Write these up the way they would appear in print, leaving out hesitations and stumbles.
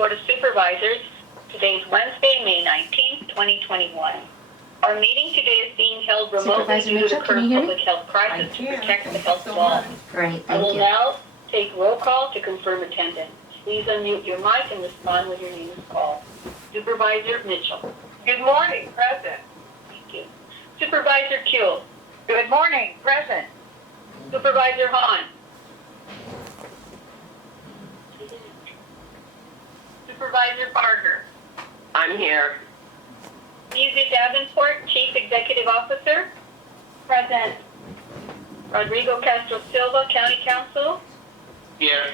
Board of Supervisors. Today is Wednesday, May 19th, 2021. Our meeting today is being held remotely due to the current public health crisis to protect the health of all. Great, I will thank you. now take roll call to confirm attendance. Please unmute your mic and respond when your name is called. Supervisor Mitchell. Good morning, present. Thank you. Supervisor Kuehl. Good morning, present. Supervisor Hahn. Supervisor Barger. I'm here. Music Davenport, Chief Executive Officer. Present. Rodrigo Castro Silva, County Counsel. Here.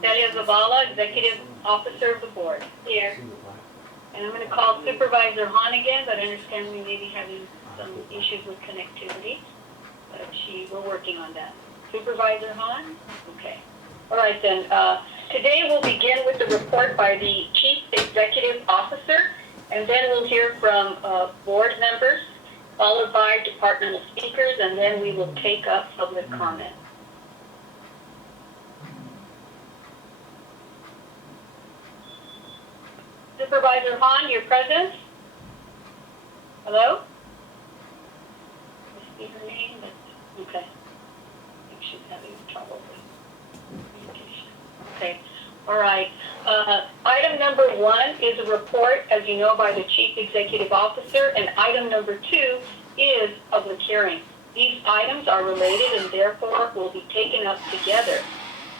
Celia Zavala, Executive Officer of the Board. Here. And I'm going to call Supervisor Hahn again, but I understand we may be having some issues with connectivity. But we're working on that. Supervisor Hahn? Okay. All right then. Today we'll begin with the report by the Chief Executive Officer, and then we'll hear from board members, followed by departmental speakers, and then we will take up public comment. Supervisor Hahn, you're present? Hello? I see her name, but okay. I think she's having trouble with communication. Okay, all right. Item number 1 is a report, as you know, by the Chief Executive Officer, and item number 2 is public hearing. These items are related and therefore will be taken up together.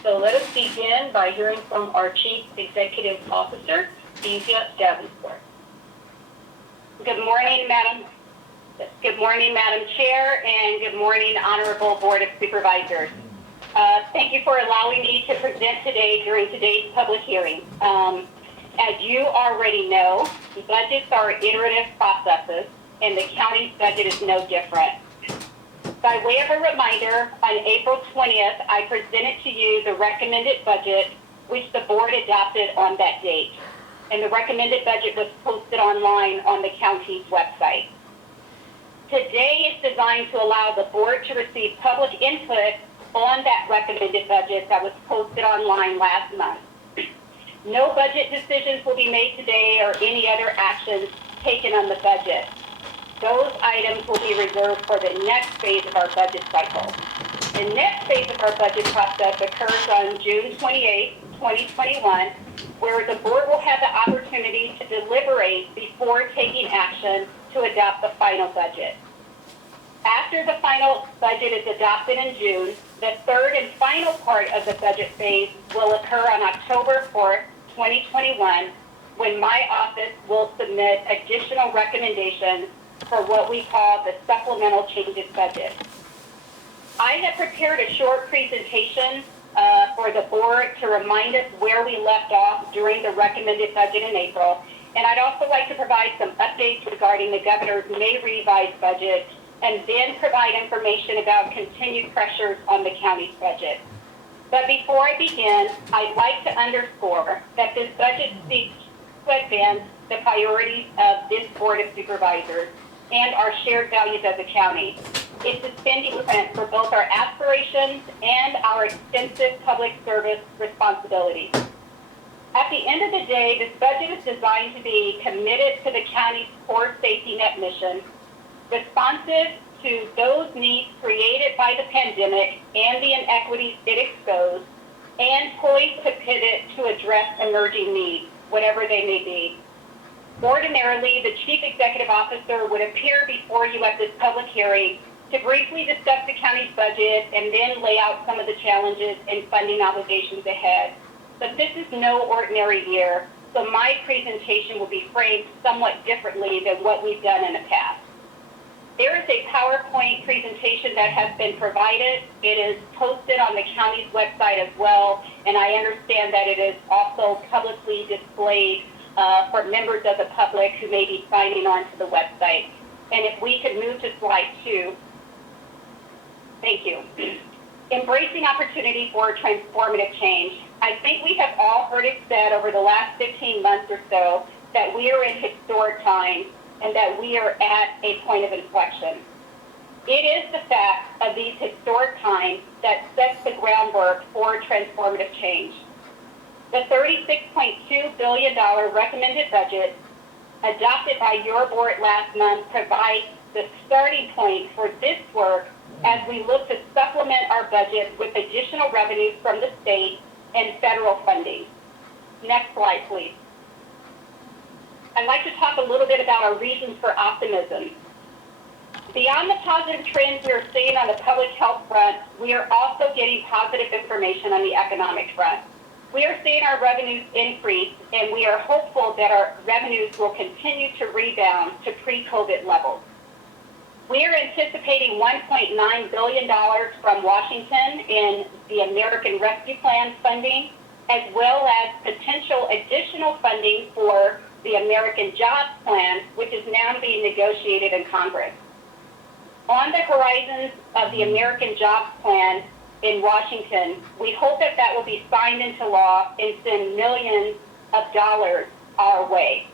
So let us begin by hearing from our Chief Executive Officer, Music Davenport. Good morning, Madam Chair, and good morning, Honorable Board of Supervisors. Thank you for allowing me to present today during today's public hearing. As you already know, budgets are iterative processes, and the county's budget is no different. By way of a reminder, on April 20th, I presented to you the recommended budget, which the board adopted on that date. And the recommended budget was posted online on the county's website. Today is designed to allow the board to receive public input on that recommended budget that was posted online last month. No budget decisions will be made today or any other actions taken on the budget. Those items will be reserved for the next phase of our budget cycle. The next phase of our budget process occurs on June 28, 2021, where the board will have the opportunity to deliberate before taking action to adopt the final budget. After the final budget is adopted in June, the third and final part of the budget phase will occur on October 4th, 2021, when my office will submit additional recommendations for what we call the supplemental changes budget. I have prepared a short presentation for the board to remind us where we left off during the recommended budget in April. And I'd also like to provide some updates regarding the governor's May revised budget, and then provide information about continued pressures on the county's budget. But before I begin, I'd like to underscore that this budget seeks to advance the priorities of this Board of Supervisors and our shared values as a county. It's a spending plan for both our aspirations and our extensive public service responsibilities. At the end of the day, this budget is designed to be committed to the county's core safety net mission, responsive to those needs created by the pandemic and the inequities it exposed, and poised to pivot to address emerging needs, whatever they may be. Ordinarily, the Chief Executive Officer would appear before you at this public hearing to briefly discuss the county's budget and then lay out some of the challenges and funding obligations ahead. But this is no ordinary year, so my presentation will be framed somewhat differently than what we've done in the past. There is a PowerPoint presentation that has been provided. It is posted on the county's website as well, and I understand that it is also publicly displayed for members of the public who may be signing on to the website. And if we could move to slide 2. Thank you. Embracing opportunity for transformative change. I think we have all heard it said over the last 15 months or so that we are in historic times and that we are at a point of inflection. It is the fact of these historic times that sets the groundwork for transformative change. The $36.2 billion recommended budget adopted by your board last month provides the starting point for this work as we look to supplement our budget with additional revenues from the state and federal funding. Next slide, please. I'd like to talk a little bit about our reasons for optimism. Beyond the positive trends we are seeing on the public health front, we are also getting positive information on the economic front. We are seeing our revenues increase, and we are hopeful that our revenues will continue to rebound to pre-COVID levels. We are anticipating $1.9 billion from Washington in the American Rescue Plan funding, as well as potential additional funding for the American Jobs Plan, which is now being negotiated in Congress. On the horizons of the American Jobs Plan in Washington, we hope that that will be signed into law and send millions of dollars our way.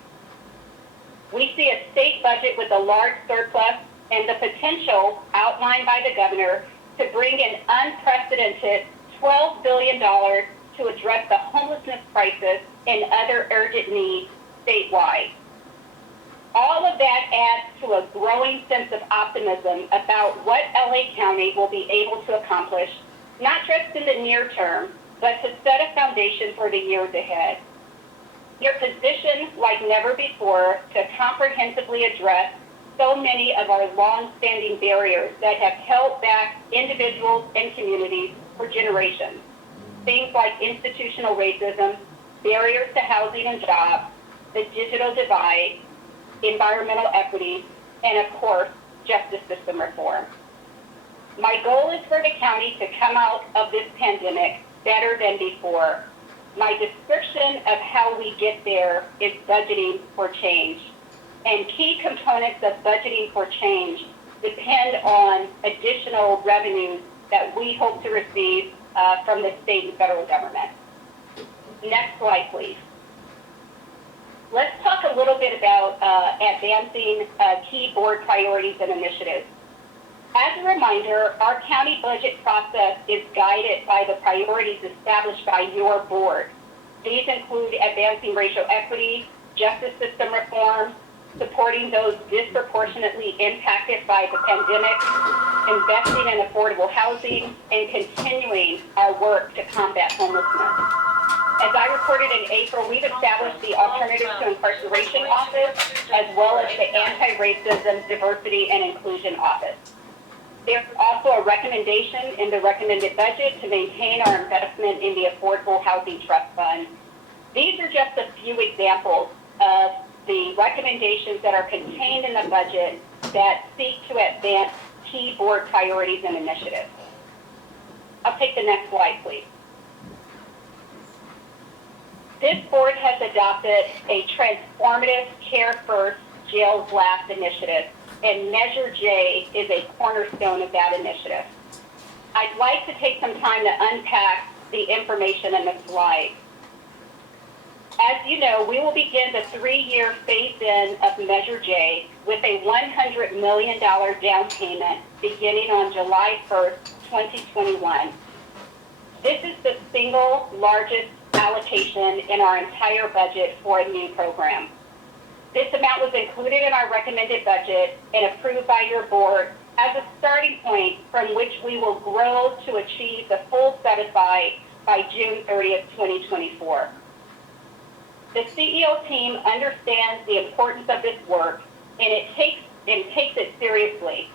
We see a state budget with a large surplus and the potential outlined by the governor to bring an unprecedented $12 billion to address the homelessness crisis and other urgent needs statewide. All of that adds to a growing sense of optimism about what LA County will be able to accomplish, not just in the near term, but to set a foundation for the years ahead. You're positioned like never before to comprehensively address so many of our long-standing barriers that have held back individuals and communities for generations. Things like institutional racism, barriers to housing and jobs, the digital divide, environmental equity, and of course, justice system reform. My goal is for the county to come out of this pandemic better than before. My description of how we get there is budgeting for change. And key components of budgeting for change depend on additional revenues that we hope to receive from the state and federal government. Next slide, please. Let's talk a little bit about advancing key board priorities and initiatives. As a reminder, our county budget process is guided by the priorities established by your board. These include advancing racial equity, justice system reform, supporting those disproportionately impacted by the pandemic, investing in affordable housing, and continuing our work to combat homelessness. As I reported in April, we've established the Alternatives to Incarceration Office, as well as the Anti-Racism, Diversity, and Inclusion Office. There's also a recommendation in the recommended budget to maintain our investment in the Affordable Housing Trust Fund. These are just a few examples of the recommendations that are contained in the budget that seek to advance key board priorities and initiatives. I'll take the next slide, please. This board has adopted a transformative Care First, Jails Last initiative, and Measure J is a cornerstone of that initiative. I'd like to take some time to unpack the information in the slide. As you know, we will begin the 3-year phase-in of Measure J with a $100 million down payment beginning on July 1st, 2021. This is the single largest allocation in our entire budget for a new program. This amount was included in our recommended budget and approved by your board as a starting point from which we will grow to achieve the full set-aside by June 30th, 2024. The CEO team understands the importance of this work, and it takes it seriously.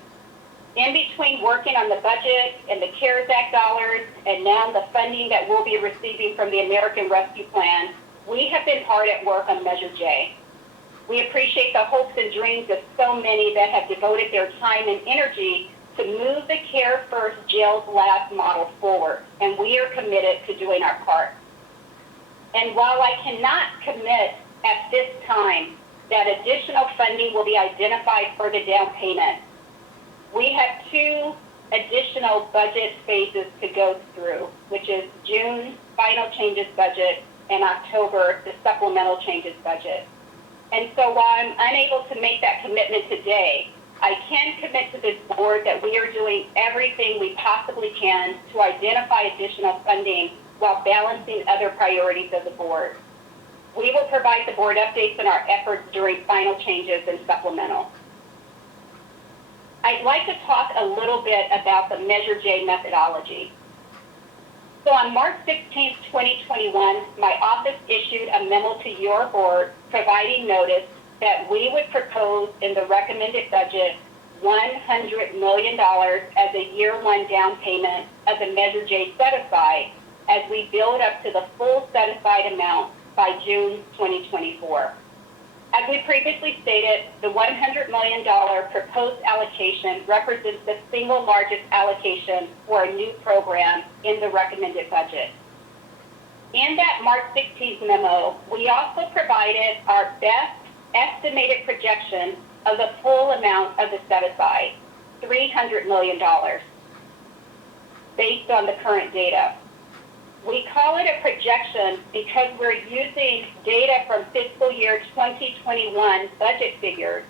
In between working on the budget and the CARES Act dollars, and now the funding that we'll be receiving from the American Rescue Plan, we have been hard at work on Measure J. We appreciate the hopes and dreams of so many that have devoted their time and energy to move the Care First, Jails Last model forward, and we are committed to doing our part. And while I cannot commit at this time that additional funding will be identified for the down payment, we have 2 additional budget phases to go through, which is June final changes budget and October the supplemental changes budget. And so while I'm unable to make that commitment today, I can commit to this board that we are doing everything we possibly can to identify additional funding while balancing other priorities of the board. We will provide the board updates on our efforts during final changes and supplemental. I'd like to talk a little bit about the Measure J methodology. So on March 16, 2021, my office issued a memo to your board providing notice that we would propose in the recommended budget $100 million as a year one down payment of the Measure J set-aside as we build up to the full set-aside amount by June 2024. As we previously stated, the $100 million proposed allocation represents the single largest allocation for a new program in the recommended budget. In that March 16th memo, we also provided our best estimated projection of the full amount of the set-aside, $300 million, based on the current data. We call it a projection because we're using data from fiscal year 2021 budget figures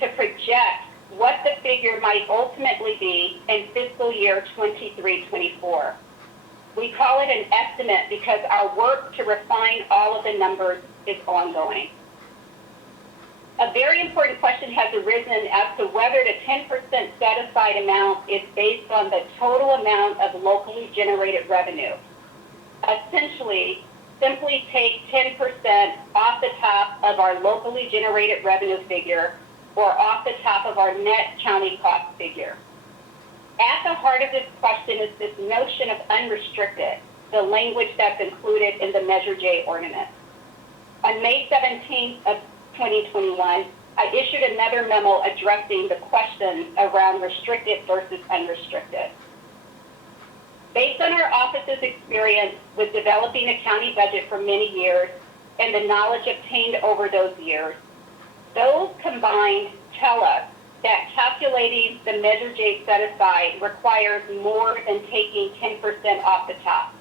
to project what the figure might ultimately be in fiscal year 23-24. We call it an estimate because our work to refine all of the numbers is ongoing. A very important question has arisen as to whether the 10% set-aside amount is based on the total amount of locally generated revenue. Essentially, simply take 10% off the top of our locally generated revenue figure or off the top of our net county cost figure. At the heart of this question is this notion of unrestricted, the language that's included in the Measure J ordinance. On May 17th of 2021, I issued another memo addressing the questions around restricted versus unrestricted. Based on our office's experience with developing a county budget for many years and the knowledge obtained over those years, those combined tell us that calculating the Measure J set-aside requires more than taking 10% off the top.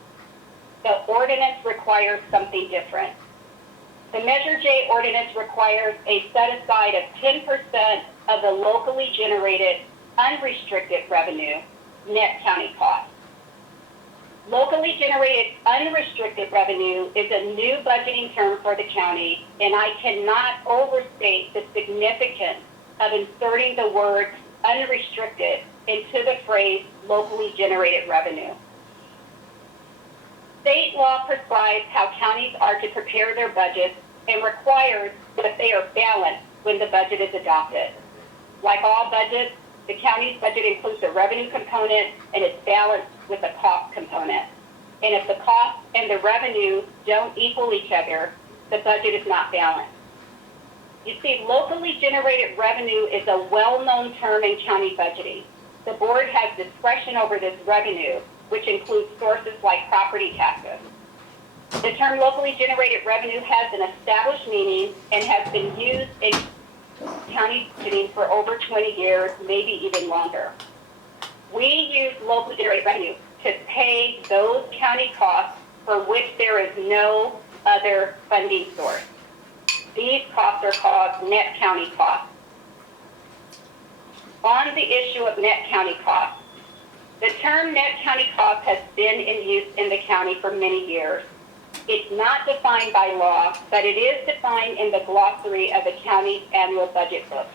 The ordinance requires something different. The Measure J ordinance requires a set-aside of 10% of the locally generated unrestricted revenue, net county costs. Locally generated unrestricted revenue is a new budgeting term for the county, and I cannot overstate the significance of inserting the word unrestricted into the phrase locally generated revenue. State law prescribes how counties are to prepare their budgets and requires that they are balanced when the budget is adopted. Like all budgets, the county's budget includes a revenue component and it's balanced with a cost component. And if the cost and the revenue don't equal each other, the budget is not balanced. You see, locally generated revenue is a well-known term in county budgeting. The board has discretion over this revenue, which includes sources like property taxes. The term locally generated revenue has an established meaning and has been used in county budgeting for over 20 years, maybe even longer. We use locally generated revenue to pay those county costs for which there is no other funding source. These costs are called net county costs. On the issue of net county costs, the term net county cost has been in use in the county for many years. It's not defined by law, but it is defined in the glossary of the county's annual budget book.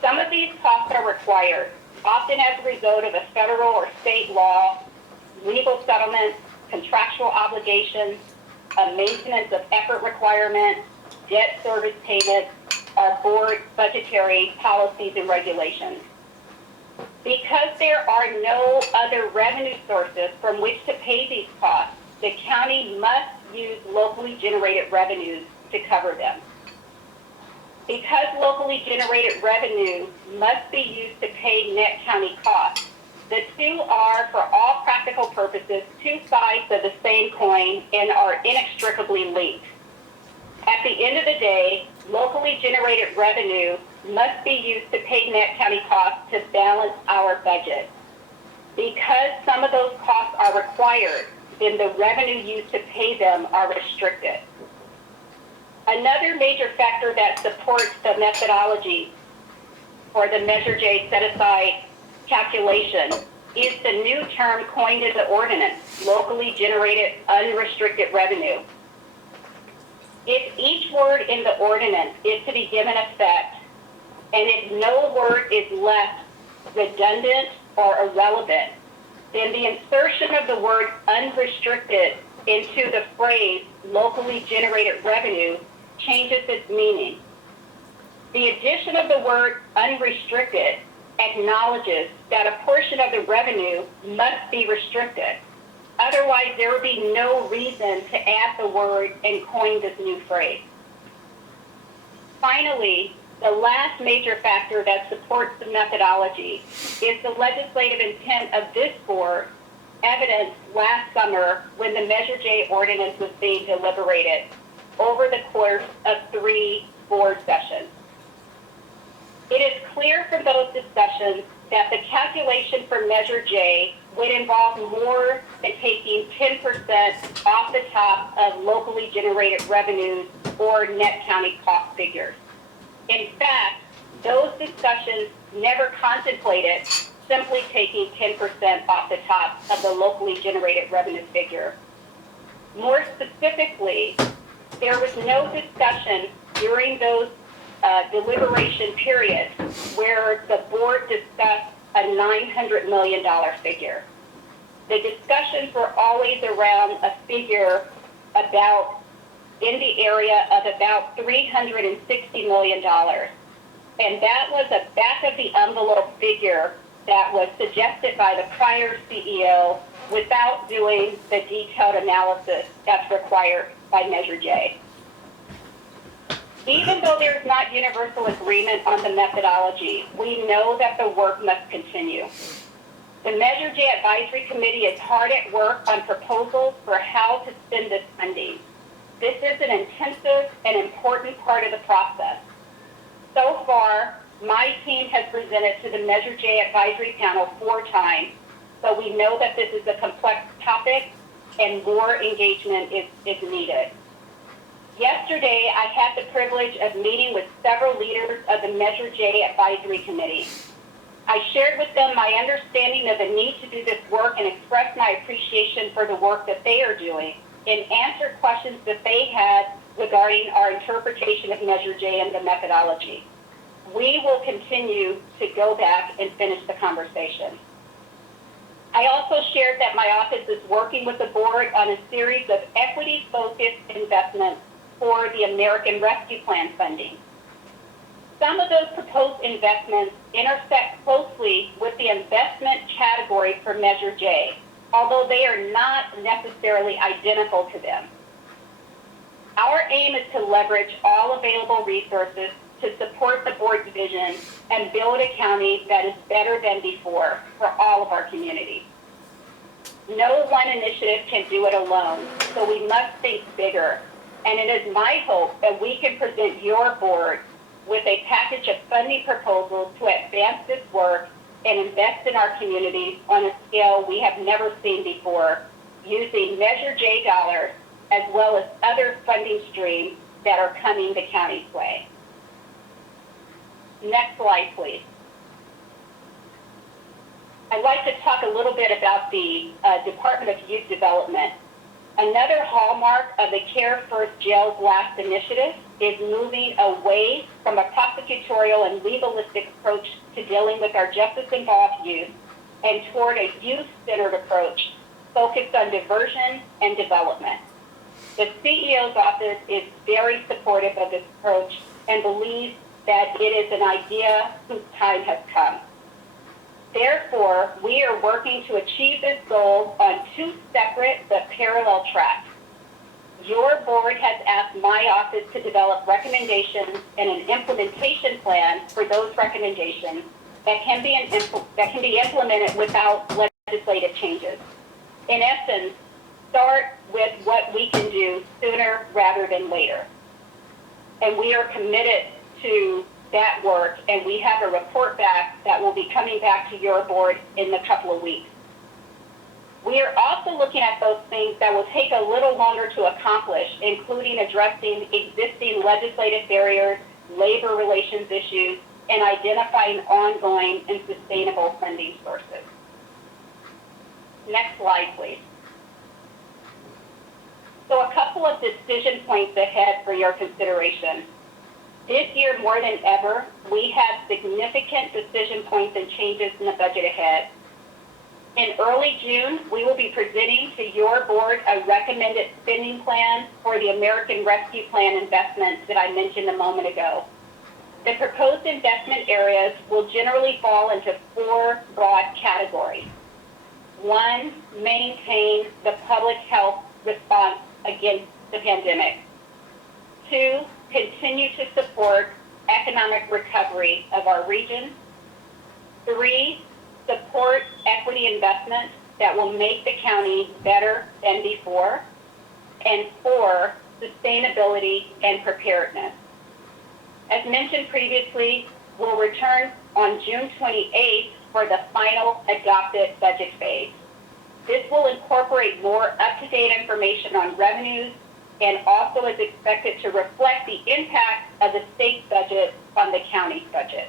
Some of these costs are required, often as a result of a federal or state law, legal settlements, contractual obligations, a maintenance of effort requirement, debt service payments, or board budgetary policies and regulations. Because there are no other revenue sources from which to pay these costs, the county must use locally generated revenues to cover them. Because locally generated revenue must be used to pay net county costs, the two are, for all practical purposes, two sides of the same coin and are inextricably linked. At the end of the day, locally generated revenue must be used to pay net county costs to balance our budget. Because some of those costs are required, then the revenue used to pay them are restricted. Another major factor that supports the methodology for the Measure J set-aside calculation is the new term coined in the ordinance, locally generated unrestricted revenue. If each word in the ordinance is to be given effect, and if no word is left redundant or irrelevant, then the insertion of the word unrestricted into the phrase locally generated revenue changes its meaning. The addition of the word unrestricted acknowledges that a portion of the revenue must be restricted. Otherwise, there would be no reason to add the word and coin this new phrase. Finally, the last major factor that supports the methodology is the legislative intent of this board, evidenced last summer when the Measure J ordinance was being deliberated over the course of 3 board sessions. It is clear from those discussions that the calculation for Measure J would involve more than taking 10% off the top of locally generated revenues or net county cost figures. In fact, those discussions never contemplated simply taking 10% off the top of the locally generated revenue figure. More specifically, there was no discussion during those deliberation periods where the board discussed a $900 million figure. The discussions were always around a figure about in the area of about $360 million. And that was a back of the envelope figure that was suggested by the prior CEO without doing the detailed analysis that's required by Measure J. Even though there's not universal agreement on the methodology, we know that the work must continue. The Measure J Advisory Committee is hard at work on proposals for how to spend this funding. This is an intensive and important part of the process. So far, my team has presented to the Measure J Advisory Panel 4 times, so we know that this is a complex topic and more engagement is needed. Yesterday, I had the privilege of meeting with several leaders of the Measure J Advisory Committee. I shared with them my understanding of the need to do this work and expressed my appreciation for the work that they are doing and answered questions that they had regarding our interpretation of Measure J and the methodology. We will continue to go back and finish the conversation. I also shared that my office is working with the board on a series of equity-focused investments for the American Rescue Plan funding. Some of those proposed investments intersect closely with the investment category for Measure J, although they are not necessarily identical to them. Our aim is to leverage all available resources to support the board's vision and build a county that is better than before for all of our communities. No one initiative can do it alone, so we must think bigger. And it is my hope that we can present your board with a package of funding proposals to advance this work and invest in our communities on a scale we have never seen before, using Measure J dollars as well as other funding streams that are coming the county's way. Next slide, please. I'd like to talk a little bit about the Department of Youth Development. Another hallmark of the Care First Jails Last initiative is moving away from a prosecutorial and legalistic approach to dealing with our justice-involved youth and toward a youth-centered approach focused on diversion and development. The CEO's office is very supportive of this approach and believes that it is an idea whose time has come. Therefore, we are working to achieve this goal on 2 separate but parallel tracks. Your board has asked my office to develop recommendations and an implementation plan for those recommendations that can be implemented without legislative changes. In essence, start with what we can do sooner rather than later. And we are committed to that work, and we have a report back that will be coming back to your board in a couple of weeks. We are also looking at those things that will take a little longer to accomplish, including addressing existing legislative barriers, labor relations issues, and identifying ongoing and sustainable funding sources. Next slide, please. So a couple of decision points ahead for your consideration. This year, more than ever, we have significant decision points and changes in the budget ahead. In early June, we will be presenting to your board a recommended spending plan for the American Rescue Plan investments that I mentioned a moment ago. The proposed investment areas will generally fall into four broad categories. One, maintain the public health response against the pandemic. Two, continue to support economic recovery of our region. Three, support equity investments that will make the county better than before. And four, sustainability and preparedness. As mentioned previously, we'll return on June 28th for the final adopted budget phase. This will incorporate more up-to-date information on revenues and also is expected to reflect the impact of the state budget on the county's budget.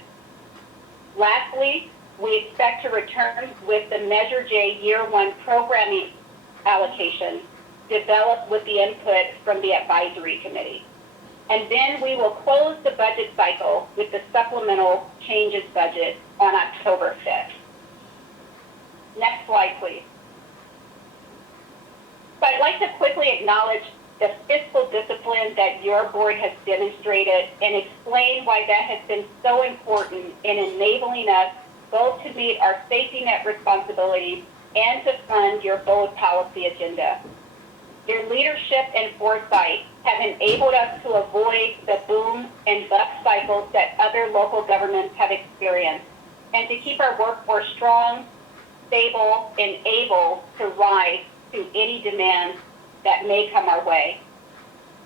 Lastly, we expect to return with the Measure J Year 1 programming allocation developed with the input from the advisory committee. And then we will close the budget cycle with the supplemental changes budget on October 5th. Next slide, please. So I'd like to quickly acknowledge the fiscal discipline that your board has demonstrated and explain why that has been so important in enabling us both to meet our safety net responsibilities and to fund your bold policy agenda. Your leadership and foresight have enabled us to avoid the boom and bust cycles that other local governments have experienced, and to keep our workforce strong, stable, and able to rise to any demands that may come our way.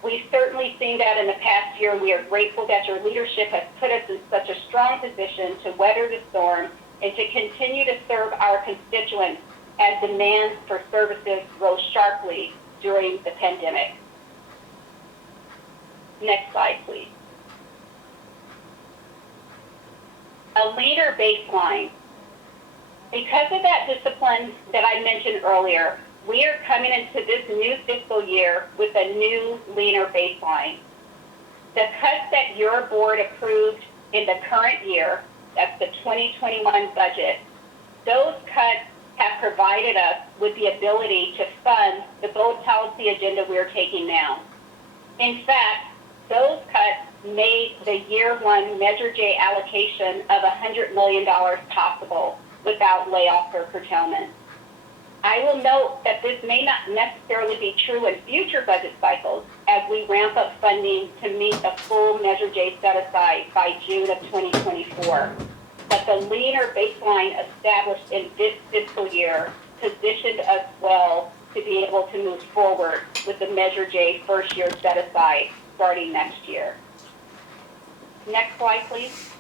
We've certainly seen that in the past year. We are grateful that your leadership has put us in such a strong position to weather the storm and to continue to serve our constituents as demands for services rose sharply during the pandemic. Next slide, please. A leaner baseline. Because of that discipline that I mentioned earlier, we are coming into this new fiscal year with a new, leaner baseline. The cuts that your board approved in the current year, that's the 2021 budget, those cuts have provided us with the ability to fund the bold policy agenda we're taking now. In fact, those cuts made the year one Measure J allocation of $100 million possible without layoff or curtailment. I will note that this may not necessarily be true in future budget cycles as we ramp up funding to meet the full Measure J set aside by June of 2024. But the leaner baseline established in this fiscal year positioned us well to be able to move forward with the Measure J first year set aside starting next year. Next slide, please.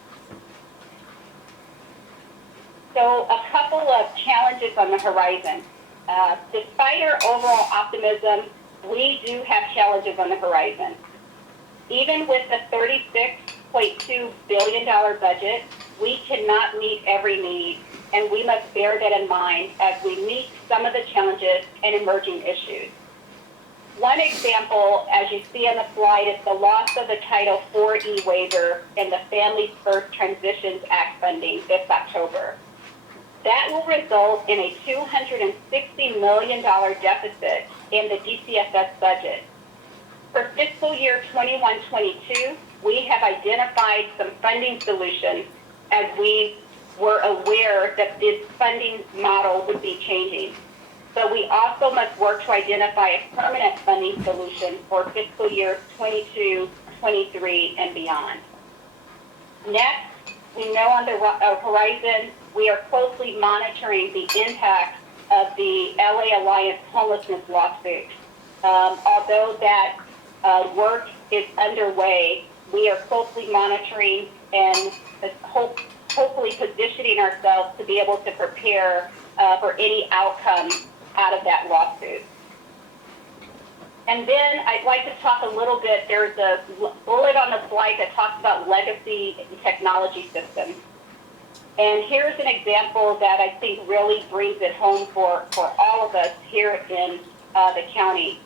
So a couple of challenges on the horizon. Despite our overall optimism, we do have challenges on the horizon. Even with the $36.2 billion budget, we cannot meet every need, and we must bear that in mind as we meet some of the challenges and emerging issues. One example, as you see on the slide, is the loss of the Title IV waiver and the Families First Transitions Act funding this October. That will result in a $260 million deficit in the DCFS budget. For fiscal year 21-22, we have identified some funding solutions as we were aware that this funding model would be changing. But we also must work to identify a permanent funding solution for fiscal year 22, 23, and beyond. Next, we know on the horizon, we are closely monitoring the impact of the LA Alliance homelessness lawsuit. Although that work is underway, we are closely monitoring and hopefully positioning ourselves to be able to prepare for any outcome out of that lawsuit. And then I'd like to talk a little bit, there's a bullet on the slide that talks about legacy technology systems. And here's an example that I think really brings it home for all of us here in the county.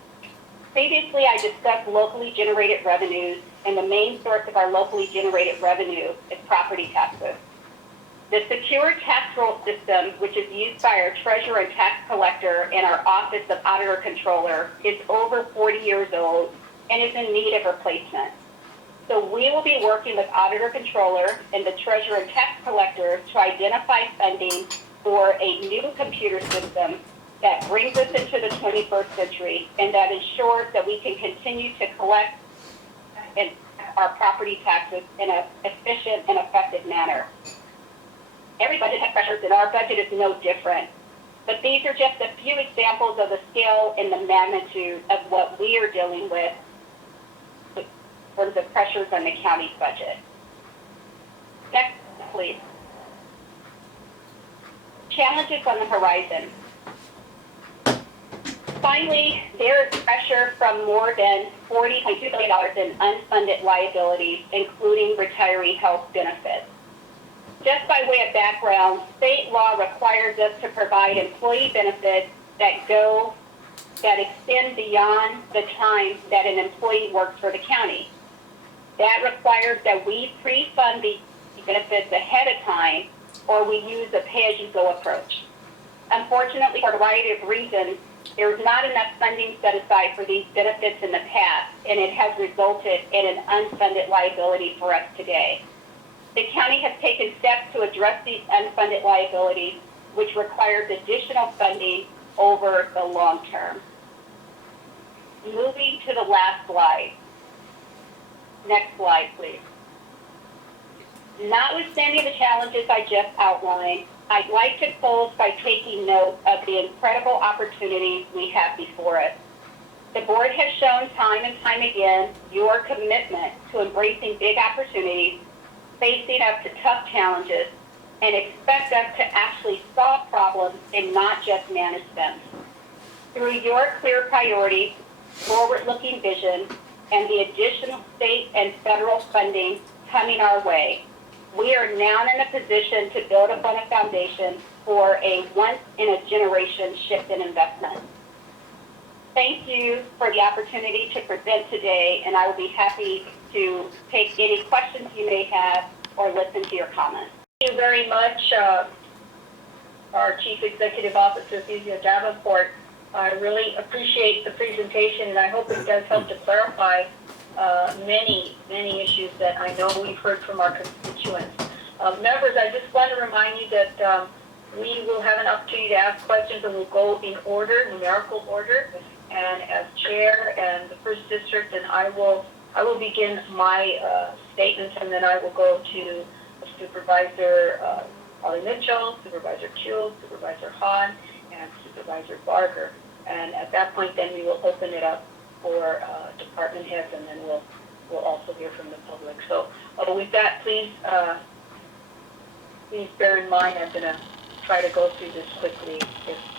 Previously, I discussed locally generated revenues, and the main source of our locally generated revenue is property taxes. The secure tax roll system, which is used by our treasurer and tax collector and our Office of Auditor Controller, is over 40 years old and is in need of replacement. So we will be working with Auditor Controller and the treasurer and tax collector to identify funding for a new computer system that brings us into the 21st century and that ensures that we can continue to collect our property taxes in an efficient and effective manner. Every budget has pressures, and our budget is no different. But these are just a few examples of the scale and the magnitude of what we are dealing with in terms of pressures on the county's budget. Next, please. Challenges on the horizon. Finally, there is pressure from more than $40.2 billion in unfunded liabilities, including retiree health benefits. Just by way of background, state law requires us to provide employee benefits that extend beyond the time that an employee works for the county. That requires that we pre-fund the benefits ahead of time, or we use a pay-as-you-go approach. Unfortunately, for a variety of reasons, there's not enough funding set aside for these benefits in the past, and it has resulted in an unfunded liability for us today. The county has taken steps to address these unfunded liabilities, which requires additional funding over the long term. Moving to the last slide. Next slide, please. Notwithstanding the challenges I just outlined, I'd like to close by taking note of the incredible opportunities we have before us. The board has shown time and time again your commitment to embracing big opportunities, facing up to tough challenges, and expect us to actually solve problems and not just manage them. Through your clear priorities, forward-looking vision, and the additional state and federal funding coming our way, we are now in a position to build upon a foundation for a once-in-a-generation shift in investment. Thank you for the opportunity to present today, and I will be happy to take any questions you may have or listen to your comments. Thank you very much, our Chief Executive Officer, Thesia Davenport. I really appreciate the presentation, and I hope it does help to clarify many issues that I know we've heard from our constituents. Members, I just want to remind you that we will have an opportunity to ask questions, and we'll go in order, numerical order. And as chair and the first district, and I will begin my statements, and then I will go to Supervisor Holly Mitchell, Supervisor Kuhl, Supervisor Hahn, and Supervisor Barger. And at that point, then we will open it up for department heads, and then we'll also hear from the public. So with that, please bear in mind, I'm going to try to go through this quickly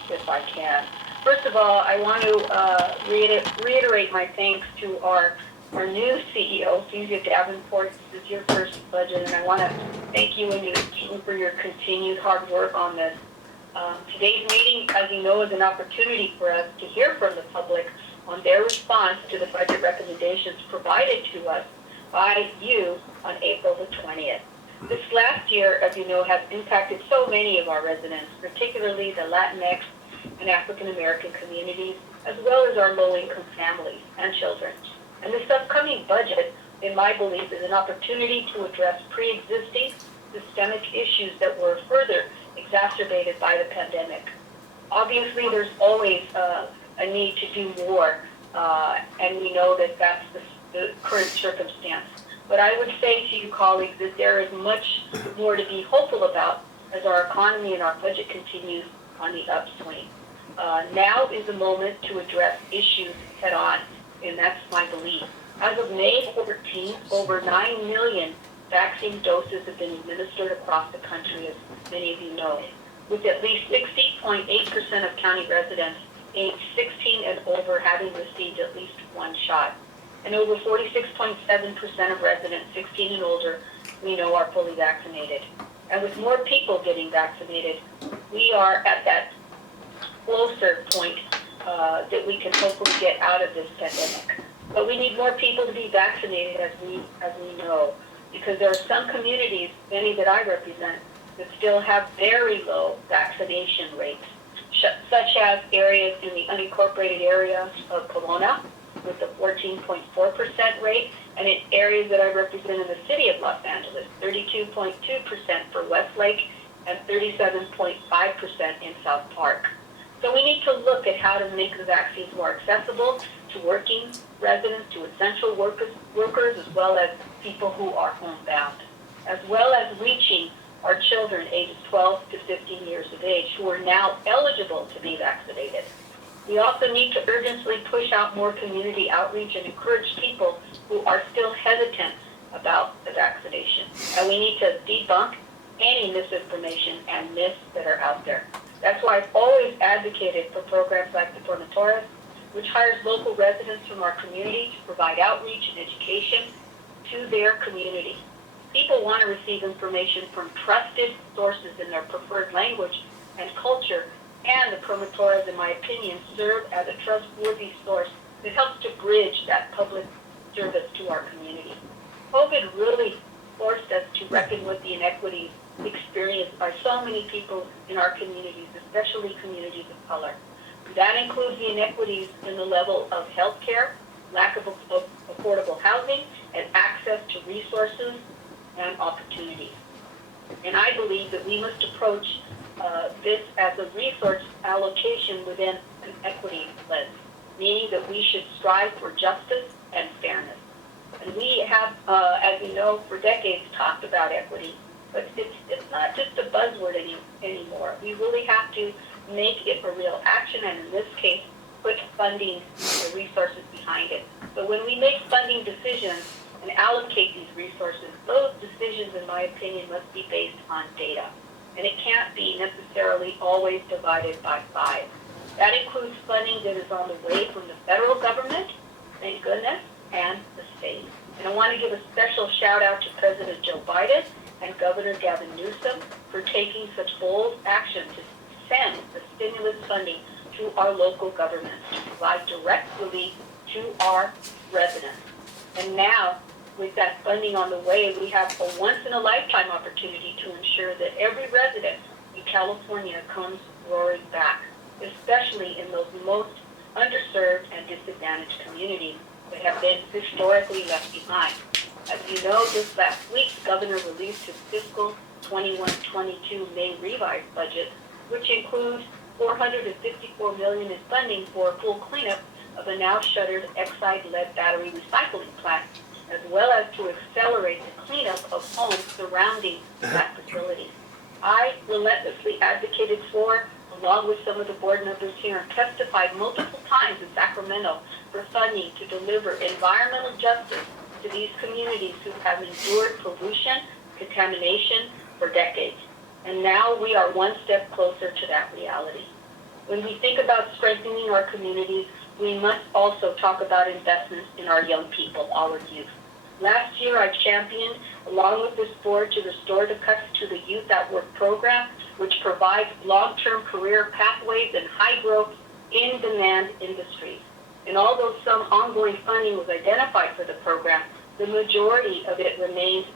if I can. First of all, I want to reiterate my thanks to our new CEO, Thesia Davenport. This is your first budget, and I want to thank you and your team for your continued hard work on this. Today's meeting, as you know, is an opportunity for us to hear from the public on their response to the budget recommendations provided to us by you on April the 20th. This last year, as you know, has impacted so many of our residents, particularly the Latinx and African American communities, as well as our low-income families and children. And this upcoming budget, in my belief, is an opportunity to address pre-existing systemic issues that were further exacerbated by the pandemic. Obviously, there's always a need to do more, and we know that that's the current circumstance. But I would say to you, colleagues, that there is much more to be hopeful about as our economy and our budget continues on the upswing. Now is the moment to address issues head on, and that's my belief. As of May 14th, over 9 million vaccine doses have been administered across the country, as many of you know, with at least 60.8% of county residents aged 16 and over having received at least one shot. And over 46.7% of residents 16 and older we know are fully vaccinated. And with more people getting vaccinated, we are at that closer point that we can hopefully get out of this pandemic. But we need more people to be vaccinated, as we know, because there are some communities, many that I represent, that still have very low vaccination rates, such as areas in the unincorporated area of Pomona with a 14.4% rate, and in areas that I represent in the city of Los Angeles, 32.2% for Westlake and 37.5% in South Park. So we need to look at how to make the vaccines more accessible to working residents, to essential workers, as well as people who are homebound, as well as reaching our children ages 12 to 15 years of age who are now eligible to be vaccinated. We also need to urgently push out more community outreach and encourage people who are still hesitant about the vaccination. And we need to debunk any misinformation and myths that are out there. That's why I've always advocated for programs like the Dormitories, which hires local residents from our community to provide outreach and education to their community. People want to receive information from trusted sources in their preferred language and culture, and the Dormitories, in my opinion, serve as a trustworthy source that helps to bridge that public service to our community. COVID really forced us to reckon with the inequities experienced by so many people in our communities, especially communities of color. That includes the inequities in the level of health care, lack of affordable housing, and access to resources and opportunities. And I believe that we must approach this as a resource allocation within an equity lens, meaning that we should strive for justice and fairness. And we have, as you know, for decades talked about equity, but it's not just a buzzword anymore. We really have to make it a real action, and in this case, put funding and resources behind it. So when we make funding decisions and allocate these resources, those decisions, in my opinion, must be based on data. And it can't be necessarily always divided by 5. That includes funding that is on the way from the federal government, thank goodness, and the state. And I want to give a special shout out to President Joe Biden and Governor Gavin Newsom for taking such bold action to send the stimulus funding to our local governments to provide direct relief to our residents. And now, with that funding on the way, we have a once-in-a-lifetime opportunity to ensure that every resident in California comes roaring back, especially in those most underserved and disadvantaged communities that have been historically left behind. As you know, just last week, the governor released his fiscal 21-22 May revised budget, which includes $454 million in funding for a full cleanup of a now shuttered Exide lead battery recycling plant, as well as to accelerate the cleanup of homes surrounding that facility. I relentlessly advocated for, along with some of the board members here, and testified multiple times in Sacramento for funding to deliver environmental justice to these communities who have endured pollution, contamination for decades. And now we are one step closer to that reality. When we think about strengthening our communities, we must also talk about investments in our young people, our youth. Last year, I championed, along with this board, to restore the cuts to the Youth at Work program, which provides long-term career pathways and high-growth, in-demand industries. And although some ongoing funding was identified for the program, the majority of it remains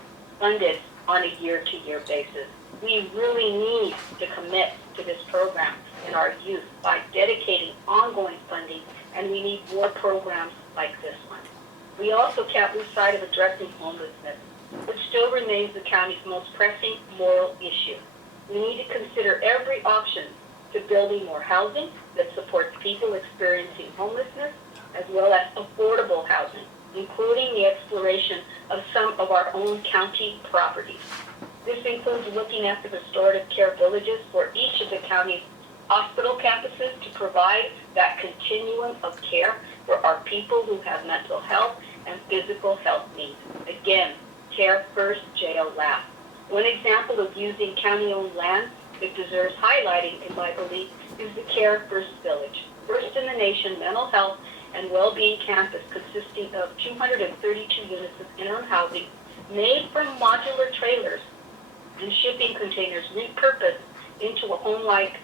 funded on a year-to-year basis. We really need to commit to this program in our youth by dedicating ongoing funding, and we need more programs like this one. We also can't lose sight of addressing homelessness, which still remains the county's most pressing moral issue. We need to consider every option to building more housing that supports people experiencing homelessness, as well as affordable housing, including the exploration of some of our own county properties. This includes looking at the restorative care villages for each of the county's hospital campuses to provide that continuum of care for our people who have mental health and physical health needs. Again, care first, jail last. One example of using county-owned land that deserves highlighting, in my belief, is the Care First Village, first in the nation mental health and well-being campus consisting of 232 units of interim housing made from modular trailers and shipping containers repurposed into a home-like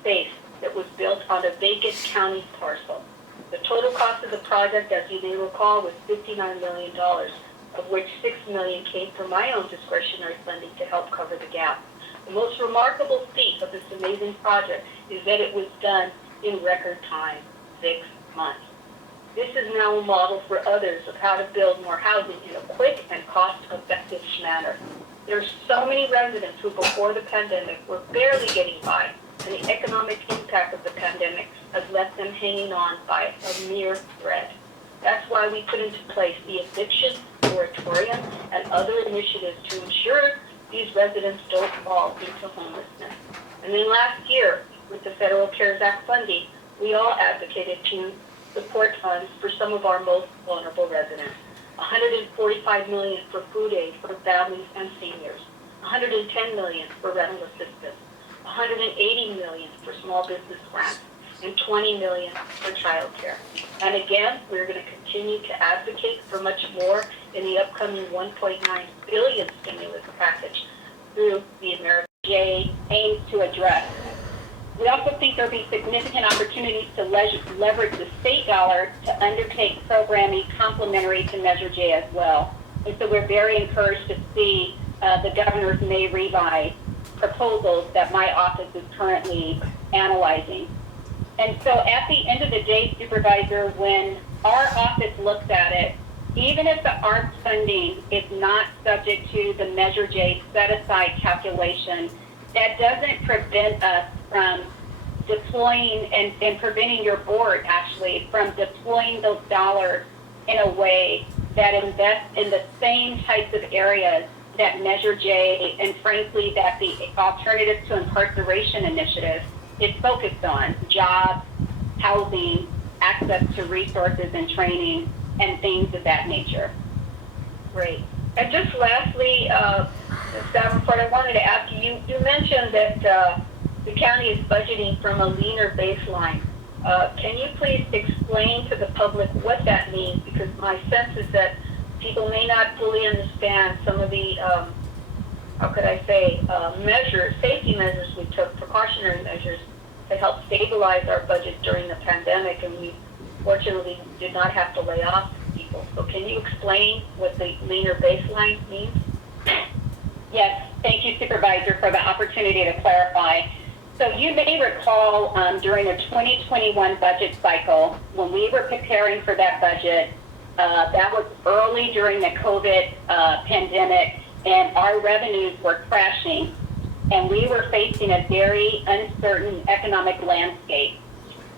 space that was built on a vacant county parcel. The total cost of the project, as you may recall, was $59 million, of which $6 million came from my own discretionary funding to help cover the gap. The most remarkable feat of this amazing project is that it was done in record time, 6 months. This is now a model for others of how to build more housing in a quick and cost-effective manner. There are so many residents who before the pandemic were barely getting by, and the economic impact of the pandemic has left them hanging on by a mere thread. That's why we put into place the eviction moratorium and other initiatives to ensure these residents don't fall into homelessness. And then last year, with the Federal CARES Act funding, we all advocated to support funds for some of our most vulnerable residents. $145 million for food aid for families and seniors, $110 million for rental assistance, $180 million for small business grants, and $20 million for child care. And again, we're going to continue to advocate for much more in the upcoming $1.9 billion stimulus package through the American J aims to address. We also think there will be significant opportunities to leverage the state dollar to undertake programming complementary to Measure J as well. And so we're very encouraged to see the governor's May revise proposals that my office is currently analyzing. And so at the end of the day, Supervisor, when our office looks at it, even if the ARP funding is not subject to the Measure J set-aside calculation, that doesn't prevent us from deploying and preventing your board actually from deploying those dollars in a way that invests in the same types of areas that Measure J and frankly that the Alternatives to Incarceration Initiative is focused on: jobs, housing, access to resources and training, and things of that nature. Great. And just lastly, Ms. Davenport, I wanted to ask you, you mentioned that the county is budgeting from a leaner baseline. Can you please explain to the public what that means? Because my sense is that people may not fully understand some of the, how could I say, measures, safety measures we took, precautionary measures to help stabilize our budget during the pandemic, and we fortunately did not have to lay off people. So can you explain what the leaner baseline means? Yes, thank you, Supervisor, for the opportunity to clarify. So you may recall during the 2021 budget cycle, when we were preparing for that budget, that was early during the COVID pandemic, and our revenues were crashing, and we were facing a very uncertain economic landscape.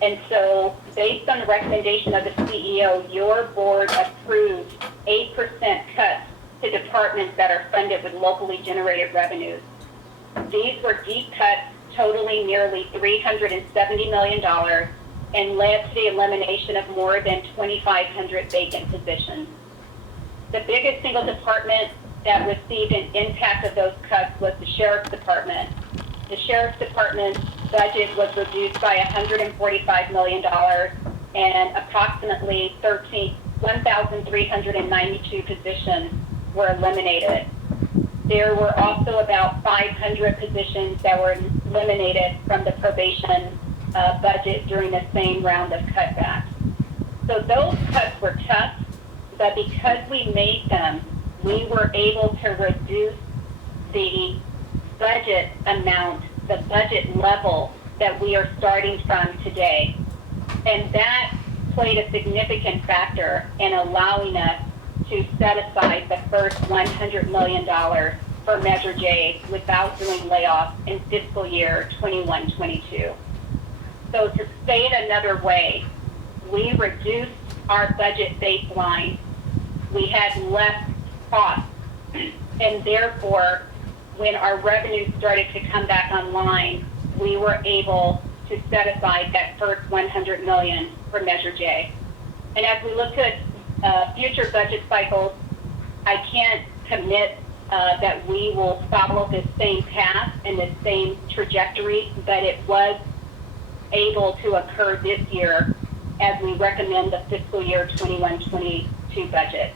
And so, based on the recommendation of the CEO, your board approved 8% cuts to departments that are funded with locally generated revenues. These were deep cuts totaling nearly $370 million and led to the elimination of more than 2,500 vacant positions. The biggest single department that received an impact of those cuts was the Sheriff's Department. The Sheriff's Department's budget was reduced by $145 million, and approximately 1,392 positions were eliminated. There were also about 500 positions that were eliminated from the probation budget during the same round of cutbacks. So those cuts were tough, but because we made them, we were able to reduce the budget amount, the budget level that we are starting from today. And that played a significant factor in allowing us to set aside the first $100 million for Measure J without doing layoffs in fiscal year 21-22. So to say it another way, we reduced our budget baseline, we had less costs, and therefore, when our revenues started to come back online, we were able to set aside that first $100 million for Measure J. And as we look at future budget cycles, I can't commit that we will follow this same path and the same trajectory, but it was able to occur this year as we recommend the fiscal year 21-22 budget.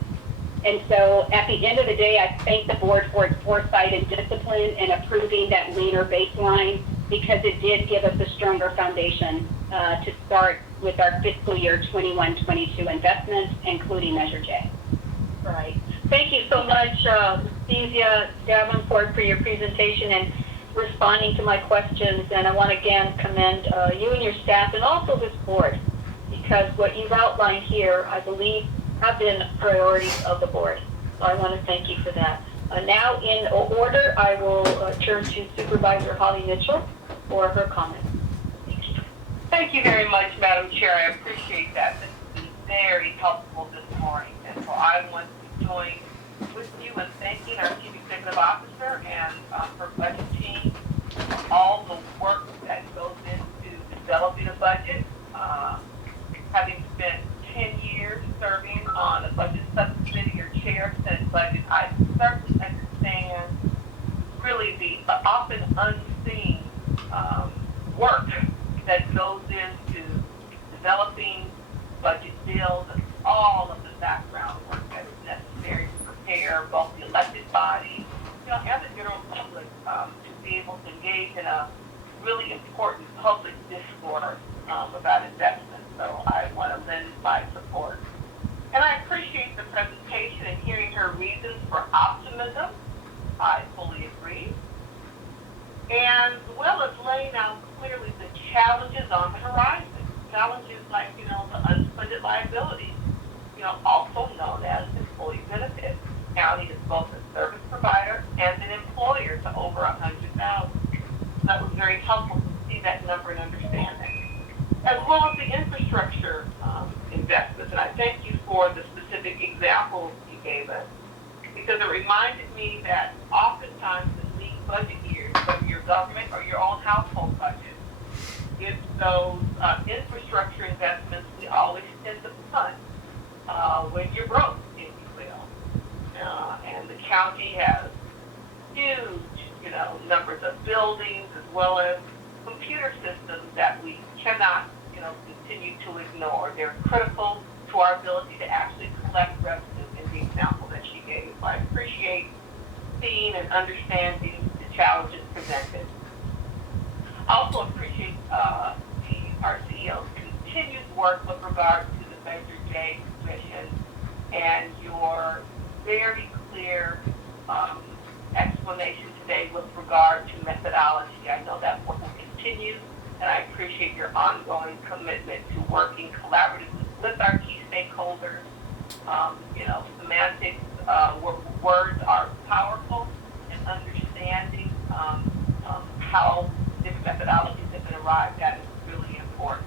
And so at the end of the day, I thank the board for its foresight and discipline in approving that leaner baseline, because it did give us a stronger foundation to start with our fiscal year 21-22 investments, including Measure J. Right. Thank you so much, Kezia Davenport, for your presentation and responding to my questions. And I want to again commend you and your staff and also this board, because what you've outlined here, I believe, have been priorities of the board. So I want to thank you for that. Now, in order, I will turn to Supervisor Holly Mitchell for her comments. Thank you very much, Madam Chair. I appreciate that. This has been very helpful this morning. And so I want to join with you in thanking our Chief Executive Officer and her budget team for all the work that goes into developing a budget. Having spent 10 years serving on a budget subcommittee or chair Senate budget, I certainly understand really the often unseen work that goes into developing budget bills and all of the background work that is necessary to prepare both the elected body, and the general public to be able to engage in a really important public discourse about investment. So I want to lend my support. And I appreciate the presentation and hearing her reasons for optimism. I fully agree. And as well as laying out clearly the challenges on the horizon. Challenges like, the unfunded liabilities, also known as employee benefits. The county is both a service provider and an employer to over 100,000. That was very helpful to see that number and understand that. As well as the infrastructure investments. And I thank you for the specific examples you gave us, because it reminded me that oftentimes in lean budget years, whether your government or your own household budget, it's those infrastructure investments we always tend to fund when you're broke, if you will. And the county has huge, numbers of buildings as well as computer systems that we cannot, continue to ignore. They're critical to our ability to actually collect revenue in the example that she gave. So I appreciate seeing and understanding the challenges presented. I also appreciate our CEO's continued work with regard to the Measure J mission and your very clear explanation today with regard to methodology. I know that work will continue, and I appreciate your ongoing commitment to working collaboratively with our key stakeholders. Semantics, words are powerful, and understanding how different methodologies have been arrived at is really important.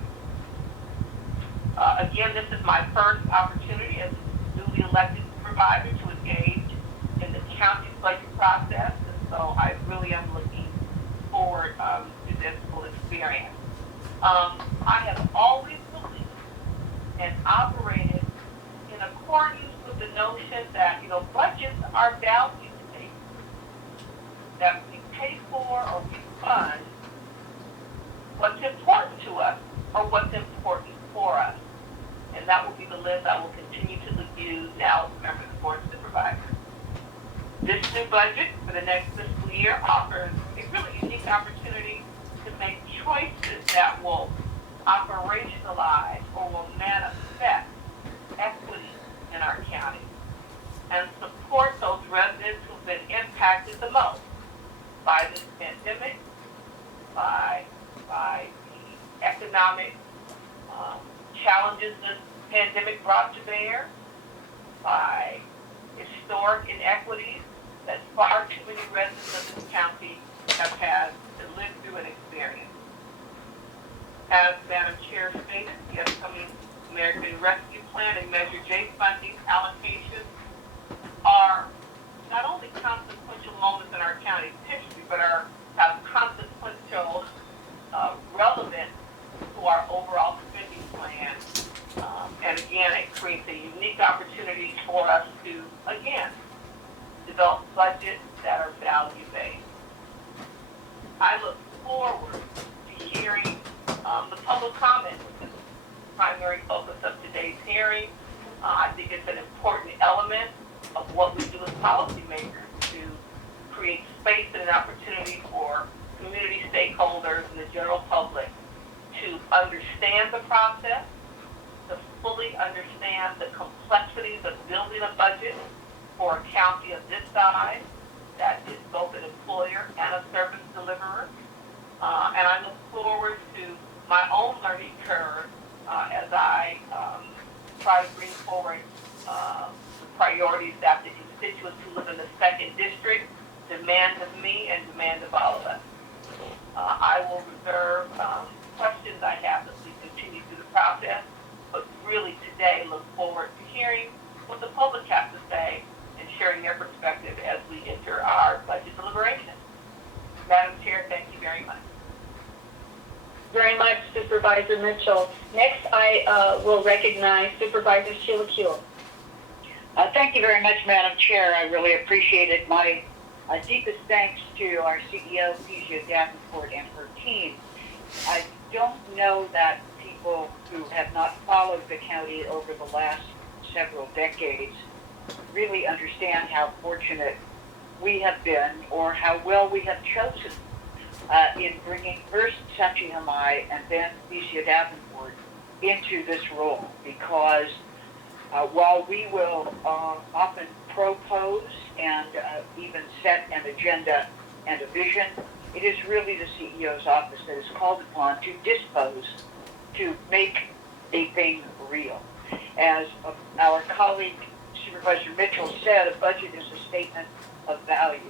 Again, this is my first opportunity as a newly elected supervisor to engage in the county's budget process, and so I really am looking forward to this full experience. I have always believed and operated in accordance with the notion that, budgets are value-based, that we pay for or we fund what's important to us or what's important for us. And that will be the lens I will continue to use now as a member of the Board of Supervisors. This new budget for the next fiscal year offers a really unique opportunity to make choices that will operationalize or will manifest equity in our county and support those residents who've been impacted the most by this pandemic, by the economic challenges this pandemic brought to bear, by historic inequities that far too many residents of this county have had to live through and experience. As Madam Chair stated, the upcoming American Rescue Plan and Measure J funding allocations are not only consequential moments in our county's history, but have consequential relevance to our overall spending plan. And again, it creates a unique opportunity for us to, again, develop budgets that are value-based. I look forward to hearing the public comment, which is the primary focus of today's hearing. I think it's an important element of what we do as policymakers to create space and an opportunity for community stakeholders and the general public to understand the process, to fully understand the complexities of building a budget for a county of this size that is both an employer and a service deliverer. And I look forward to my own learning curve as I try to bring forward the priorities that the constituents who live in the second district demand of me and demand of all of us. I will reserve questions I have as we continue through the process, but really today look forward to hearing what the public has to say and sharing their perspective as we enter our budget deliberation. Madam Chair, thank you very much. Very much, Supervisor Mitchell. Next, I will recognize Supervisor Sheila Kuehl. Thank you very much, Madam Chair. I really appreciate it. My deepest thanks to our CEO, Kezia Davenport, and her team. I don't know that people who have not followed the county over the last several decades really understand how fortunate we have been or how well we have chosen in bringing first Sachi Hamai and then Kezia Davenport into this role, because while we will often propose and even set an agenda and a vision, it is really the CEO's office that is called upon to dispose, to make a thing real. As our colleague Supervisor Mitchell said, a budget is a statement of values.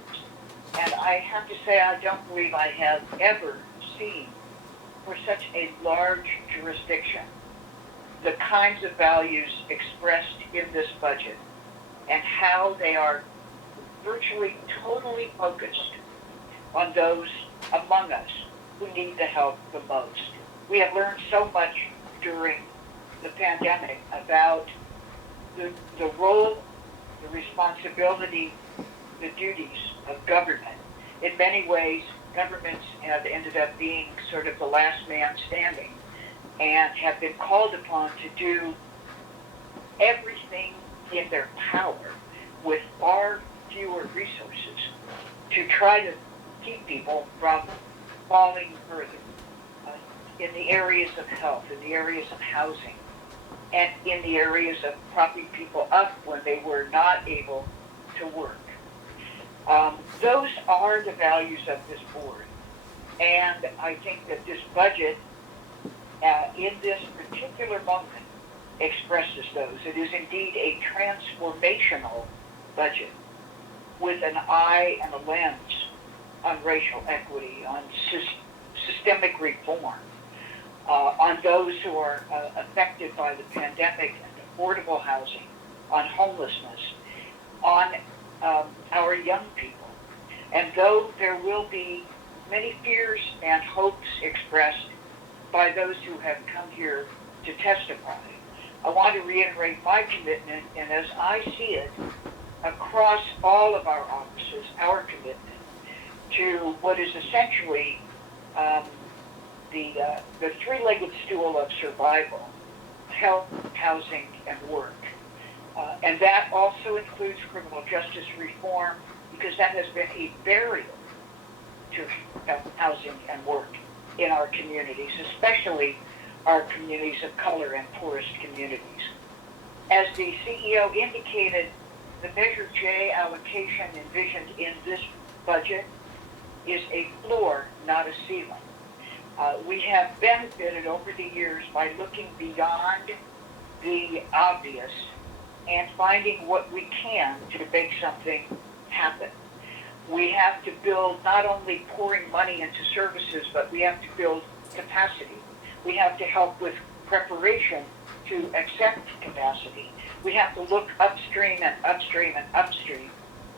And I have to say, I don't believe I have ever seen for such a large jurisdiction the kinds of values expressed in this budget and how they are virtually totally focused on those among us who need the help the most. We have learned so much during the pandemic about the role, the responsibility, the duties of government. In many ways, governments have ended up being sort of the last man standing and have been called upon to do everything in their power with far fewer resources to try to keep people from falling further in the areas of health, in the areas of housing, and in the areas of propping people up when they were not able to work. Those are the values of this board. And I think that this budget, in this particular moment, expresses those. It is indeed a transformational budget with an eye and a lens on racial equity, on systemic reform, on those who are affected by the pandemic and affordable housing, on homelessness, on our young people. And though there will be many fears and hopes expressed by those who have come here to testify, I want to reiterate my commitment, and as I see it, across all of our offices, our commitment to what is essentially the three-legged stool of survival: health, housing, and work. And that also includes criminal justice reform, because that has been a barrier to housing and work in our communities, especially our communities of color and poorest communities. As the CEO indicated, the Measure J allocation envisioned in this budget is a floor, not a ceiling. We have benefited over the years by looking beyond the obvious and finding what we can to make something happen. We have to build not only pouring money into services, but we have to build capacity. We have to help with preparation to accept capacity. We have to look upstream and upstream and upstream.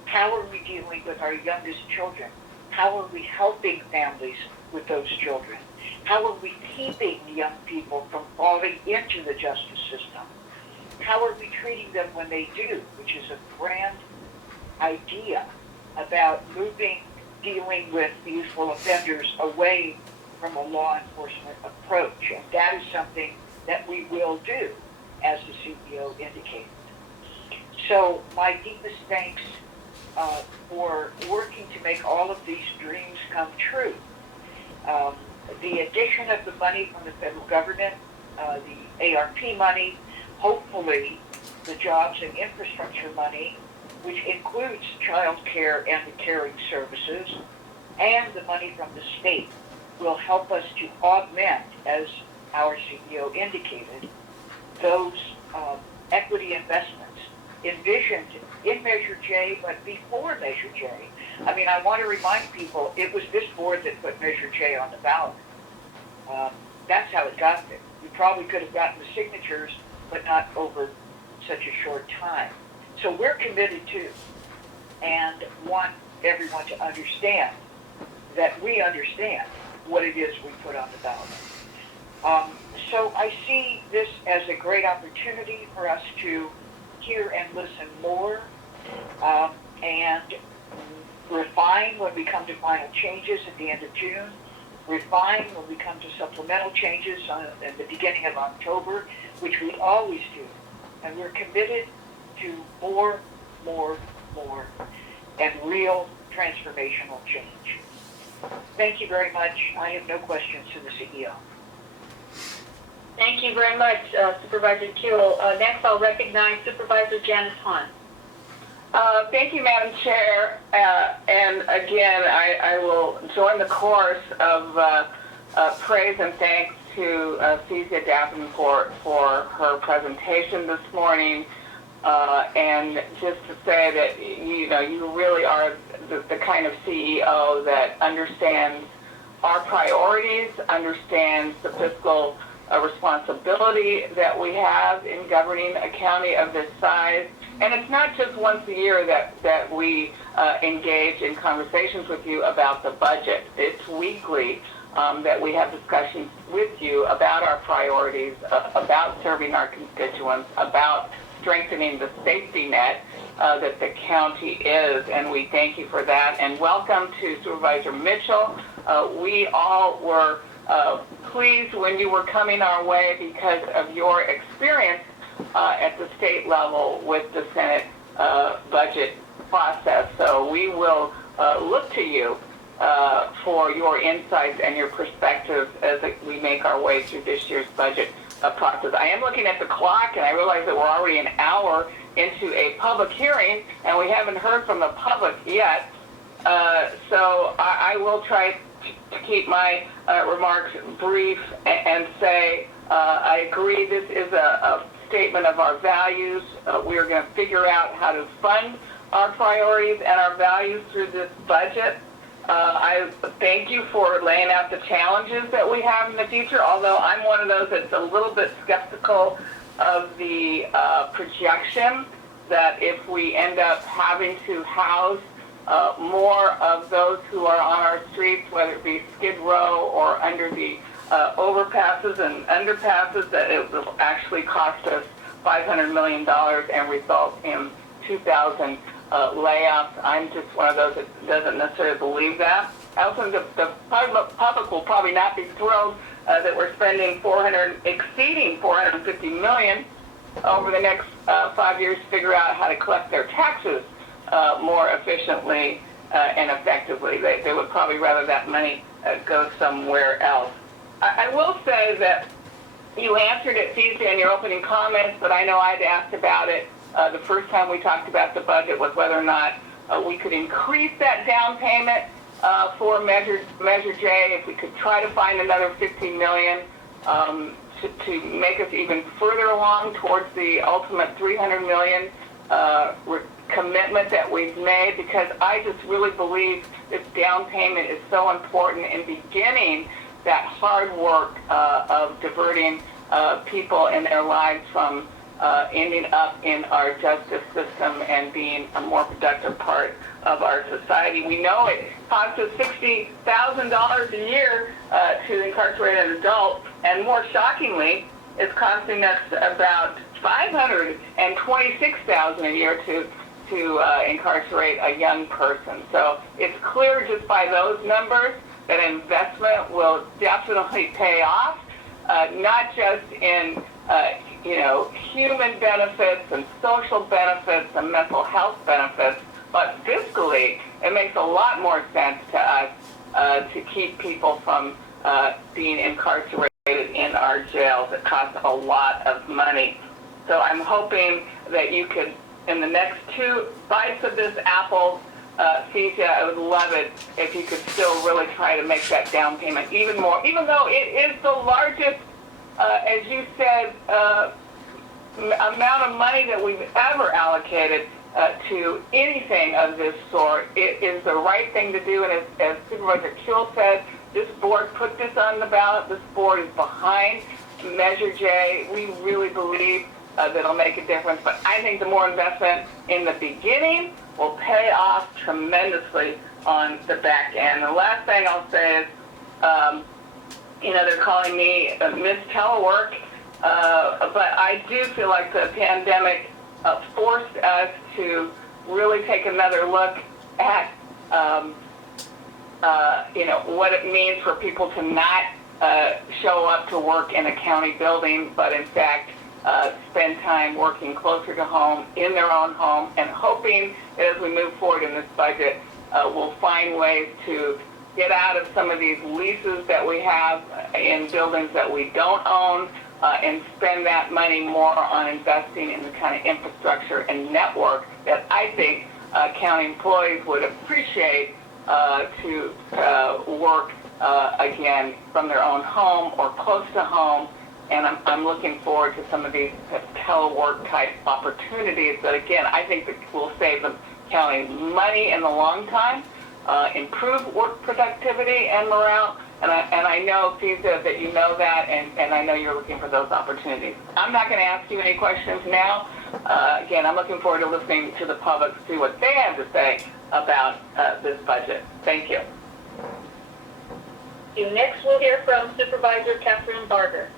How are we dealing with our youngest children? How are we helping families with those children? How are we keeping young people from falling into the justice system? How are we treating them when they do, which is a grand idea about dealing with youthful offenders away from a law enforcement approach. And that is something that we will do, as the CEO indicated. So my deepest thanks for working to make all of these dreams come true. The addition of the money from the federal government, the ARP money, hopefully the jobs and infrastructure money, which includes child care and the caring services, and the money from the state will help us to augment, as our CEO indicated, those equity investments envisioned in Measure J, but before Measure J. I mean, I want to remind people, it was this board that put Measure J on the ballot. That's how it got there. We probably could have gotten the signatures, but not over such a short time. So we're committed to, and want everyone to understand that we understand what it is we put on the ballot. So I see this as a great opportunity for us to hear and listen more, and refine when we come to final changes at the end of June, refine when we come to supplemental changes at the beginning of October, which we always do. And we're committed to more, and real transformational change. Thank you very much. I have no questions to the CEO. Thank you very much, Supervisor Kuehl. Next, I'll recognize Supervisor Janice Hahn. Thank you, Madam Chair. And again, I will join the chorus of praise and thanks to Kezia Davenport for her presentation this morning. And just to say that, you really are the kind of CEO that understands our priorities, understands the fiscal responsibility that we have in governing a county of this size. And it's not just once a year that we engage in conversations with you about the budget. It's weekly that we have discussions with you about our priorities, about serving our constituents, about strengthening the safety net that the county is, and we thank you for that. And welcome to Supervisor Mitchell. We all were pleased when you were coming our way because of your experience at the state level with the Senate budget process. So we will look to you for your insights and your perspectives as we make our way through this year's budget process. I am looking at the clock, and I realize that we're already an hour into a public hearing, and we haven't heard from the public yet. So I will try to keep my remarks brief and say I agree this is a statement of our values. We are going to figure out how to fund our priorities and our values through this budget. I thank you for laying out the challenges that we have in the future, although I'm one of those that's a little bit skeptical of the projection that if we end up having to house more of those who are on our streets, whether it be Skid Row or under the overpasses and underpasses, that it will actually cost us $500 million and result in 2,000 layoffs. I'm just one of those that doesn't necessarily believe that. I also think the public will probably not be thrilled that we're spending exceeding $450 million over the next 5 years to figure out how to collect their taxes more efficiently and effectively. They would probably rather that money go somewhere else. I will say that you answered it, Kezia, in your opening comments, but I know I'd asked about it the first time we talked about the budget, was whether or not we could increase that down payment for Measure J, if we could try to find another $15 million to make us even further along towards the ultimate $300 million commitment that we've made, because I just really believe this down payment is so important in beginning that hard work of diverting people in their lives from ending up in our justice system and being a more productive part of our society. We know it costs us $60,000 a year to incarcerate an adult, and more shockingly, it's costing us about $526,000 a year to incarcerate a young person. So it's clear just by those numbers that investment will definitely pay off, not just in human benefits and social benefits and mental health benefits, but fiscally, it makes a lot more sense to us to keep people from being incarcerated in our jails. It costs a lot of money. So I'm hoping that you could, in the next 2 bites of this apple, Kezia, I would love it if you could still really try to make that down payment even more, even though it is the largest, as you said, amount of money that we've ever allocated to anything of this sort. It is the right thing to do, and as Supervisor Kuehl said, this board put this on the ballot. This board is behind Measure J. We really believe that it'll make a difference, but I think the more investment in the beginning will pay off tremendously on the back end. The last thing I'll say is, they're calling me Miss Telework, but I do feel like the pandemic forced us to really take another look at, what it means for people to not show up to work in a county building, but in fact spend time working closer to home, in their own home, and hoping that as we move forward in this budget, we'll find ways to get out of some of these leases that we have in buildings that we don't own, and spend that money more on investing in the kind of infrastructure and network that I think county employees would appreciate to work again from their own home or close to home. And I'm looking forward to some of these telework type opportunities that, again, I think that will save the county money in the long time, improve work productivity and morale. And I know, Kezia, that you know that, and I know you're looking for those opportunities. I'm not going to ask you any questions now. Again, I'm looking forward to listening to the public, see what they have to say about this budget. Thank you. Next, we'll hear from Supervisor Catherine Barger.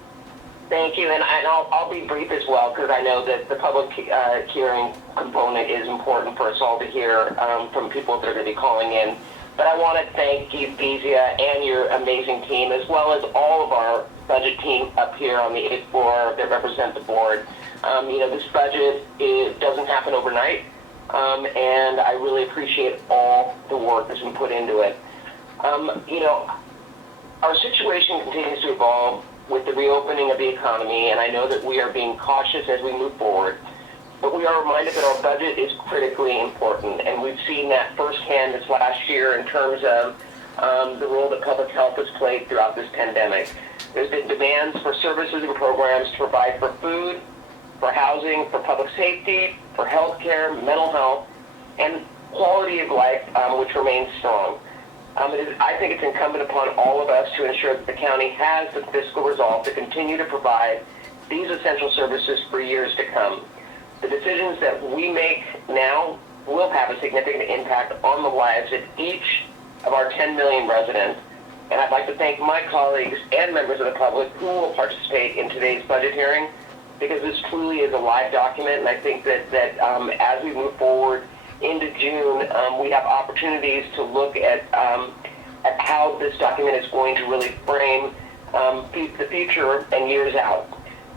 Thank you, and I'll be brief as well, because I know that the public hearing component is important for us all to hear from people that are going to be calling in. But I want to thank Kezia and your amazing team, as well as all of our budget team up here on the 8th floor that represent the board. This budget doesn't happen overnight, and I really appreciate all the work that's been put into it. Our situation continues to evolve with the reopening of the economy, and I know that we are being cautious as we move forward. But we are reminded that our budget is critically important, and we've seen that firsthand this last year in terms of the role that public health has played throughout this pandemic. There's been demands for services and programs to provide for food, for housing, for public safety, for health care, mental health, and quality of life, which remains strong. I think it's incumbent upon all of us to ensure that the county has the fiscal resolve to continue to provide these essential services for years to come. The decisions that we make now will have a significant impact on the lives of each of our 10 million residents. And I'd like to thank my colleagues and members of the public who will participate in today's budget hearing, because this truly is a live document. And I think that as we move forward into June, we have opportunities to look at how this document is going to really frame the future and years out.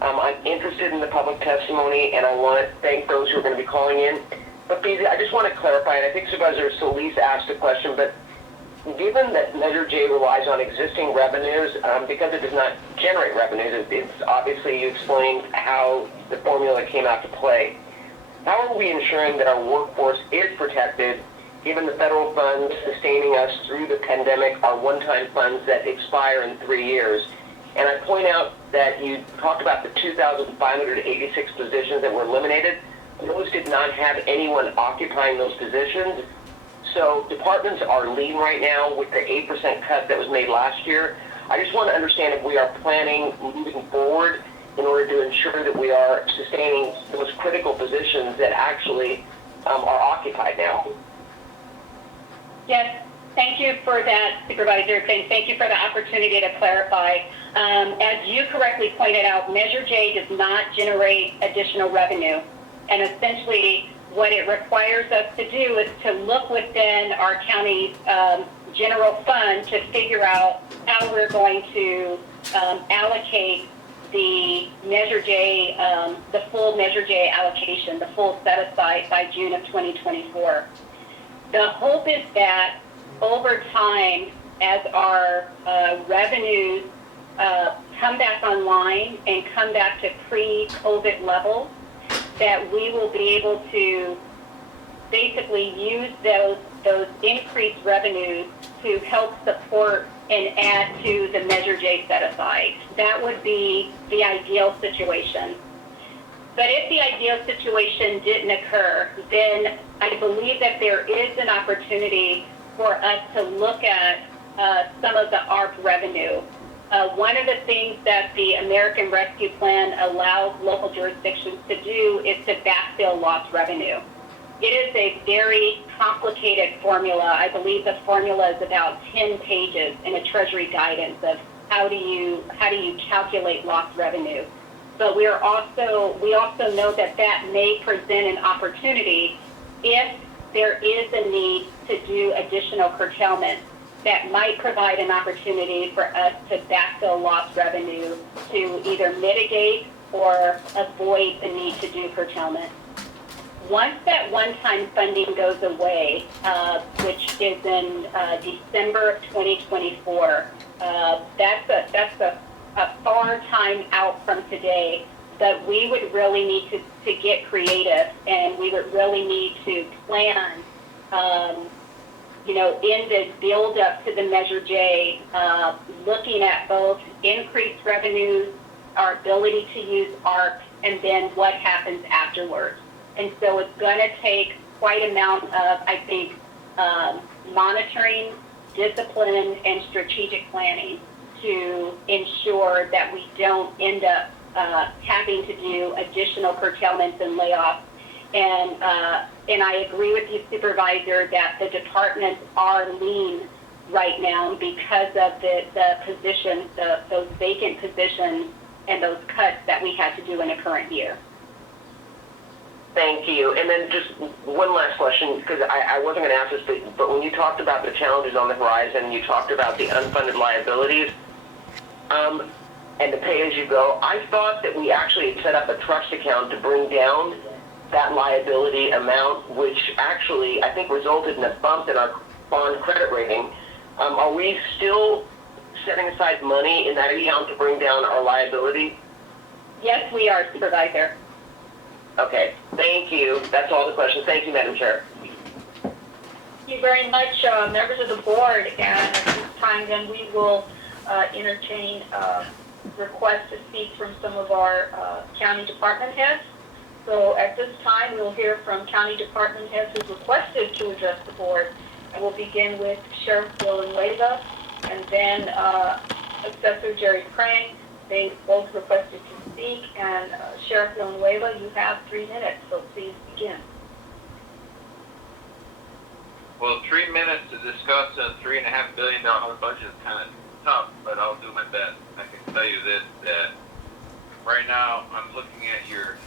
I'm interested in the public testimony, and I want to thank those who are going to be calling in. But Kezia, I just want to clarify, and I think Supervisor Solis asked a question, but given that Measure J relies on existing revenues, because it does not generate revenues, it's obviously you explained how the formula came out to play. How are we ensuring that our workforce is protected, given the federal funds sustaining us through the pandemic are one-time funds that expire in 3 years? And I point out that you talked about the 2,586 positions that were eliminated. Those did not have anyone occupying those positions. So departments are lean right now with the 8% cut that was made last year. I just want to understand if we are planning moving forward in order to ensure that we are sustaining those critical positions that actually are occupied now. Yes, thank you for that, Supervisor. Thank you for the opportunity to clarify. As you correctly pointed out, Measure J does not generate additional revenue. And essentially, what it requires us to do is to look within our county's general fund to figure out how we're going to allocate the Measure J, the full Measure J allocation, the full set aside by June of 2024. The hope is that over time, as our revenues come back online and come back to pre-COVID levels, that we will be able to basically use those increased revenues to help support and add to the Measure J set aside. That would be the ideal situation. But if the ideal situation didn't occur, then I believe that there is an opportunity for us to look at some of the ARP revenue. One of the things that the American Rescue Plan allows local jurisdictions to do is to backfill lost revenue. It is a very complicated formula. I believe the formula is about 10 pages in a Treasury guidance of how do you calculate lost revenue. But we also know that that may present an opportunity if there is a need to do additional curtailment. That might provide an opportunity for us to backfill lost revenue to either mitigate or avoid the need to do curtailment. Once that one-time funding goes away, which is in December of 2024, that's a far time out from today, but we would really need to get creative, and we would really need to plan, in the build up to the Measure J, looking at both increased revenues, our ability to use ARP, and then what happens afterwards. And so it's going to take quite an amount of, I think, monitoring, discipline, and strategic planning to ensure that we don't end up having to do additional curtailments and layoffs. And I agree with you, Supervisor, that the departments are lean right now because of the positions, those vacant positions, and those cuts that we had to do in the current year. Thank you. And then just one last question, because I wasn't going to ask this, but when you talked about the challenges on the horizon, you talked about the unfunded liabilities and the pay-as-you-go. I thought that we actually had set up a trust account to bring down that liability amount, which actually I think resulted in a bump in our bond credit rating. Are we still setting aside money in that account to bring down our liability? Yes, we are, Supervisor. Okay, thank you. That's all the questions. Thank you, Madam Chair. Thank you very much, members of the board. And at this time, then we will entertain requests to speak from some of our county department heads. So at this time, we'll hear from county department heads who've requested to address the board. And we'll begin with Sheriff Villanueva and then Assessor Jerry Crane. They both requested to speak. And Sheriff Villanueva, you have 3 minutes, so please begin. Well, 3 minutes to discuss a $3.5 billion budget is kind of tough, but I'll do my best. I can tell you this, that right now I'm looking at your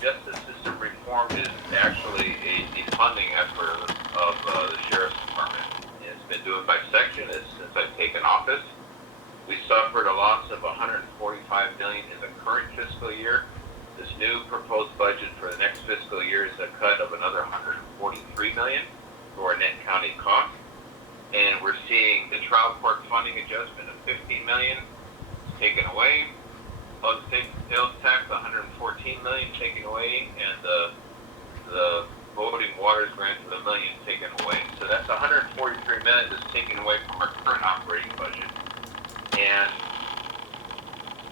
justice system reform is actually a defunding effort of the Sheriff's Department. It's been doing by section since I've taken office. We suffered a loss of $145 million in the current fiscal year. This new proposed budget for the next fiscal year is a cut of another $143 million for our net county cost. And we're seeing the trial court funding adjustment of $15 million taken away. State sales tax, $114 million taken away, and the voting waters grant of $1 million taken away. So that's $143 million that's taken away from our current operating budget. And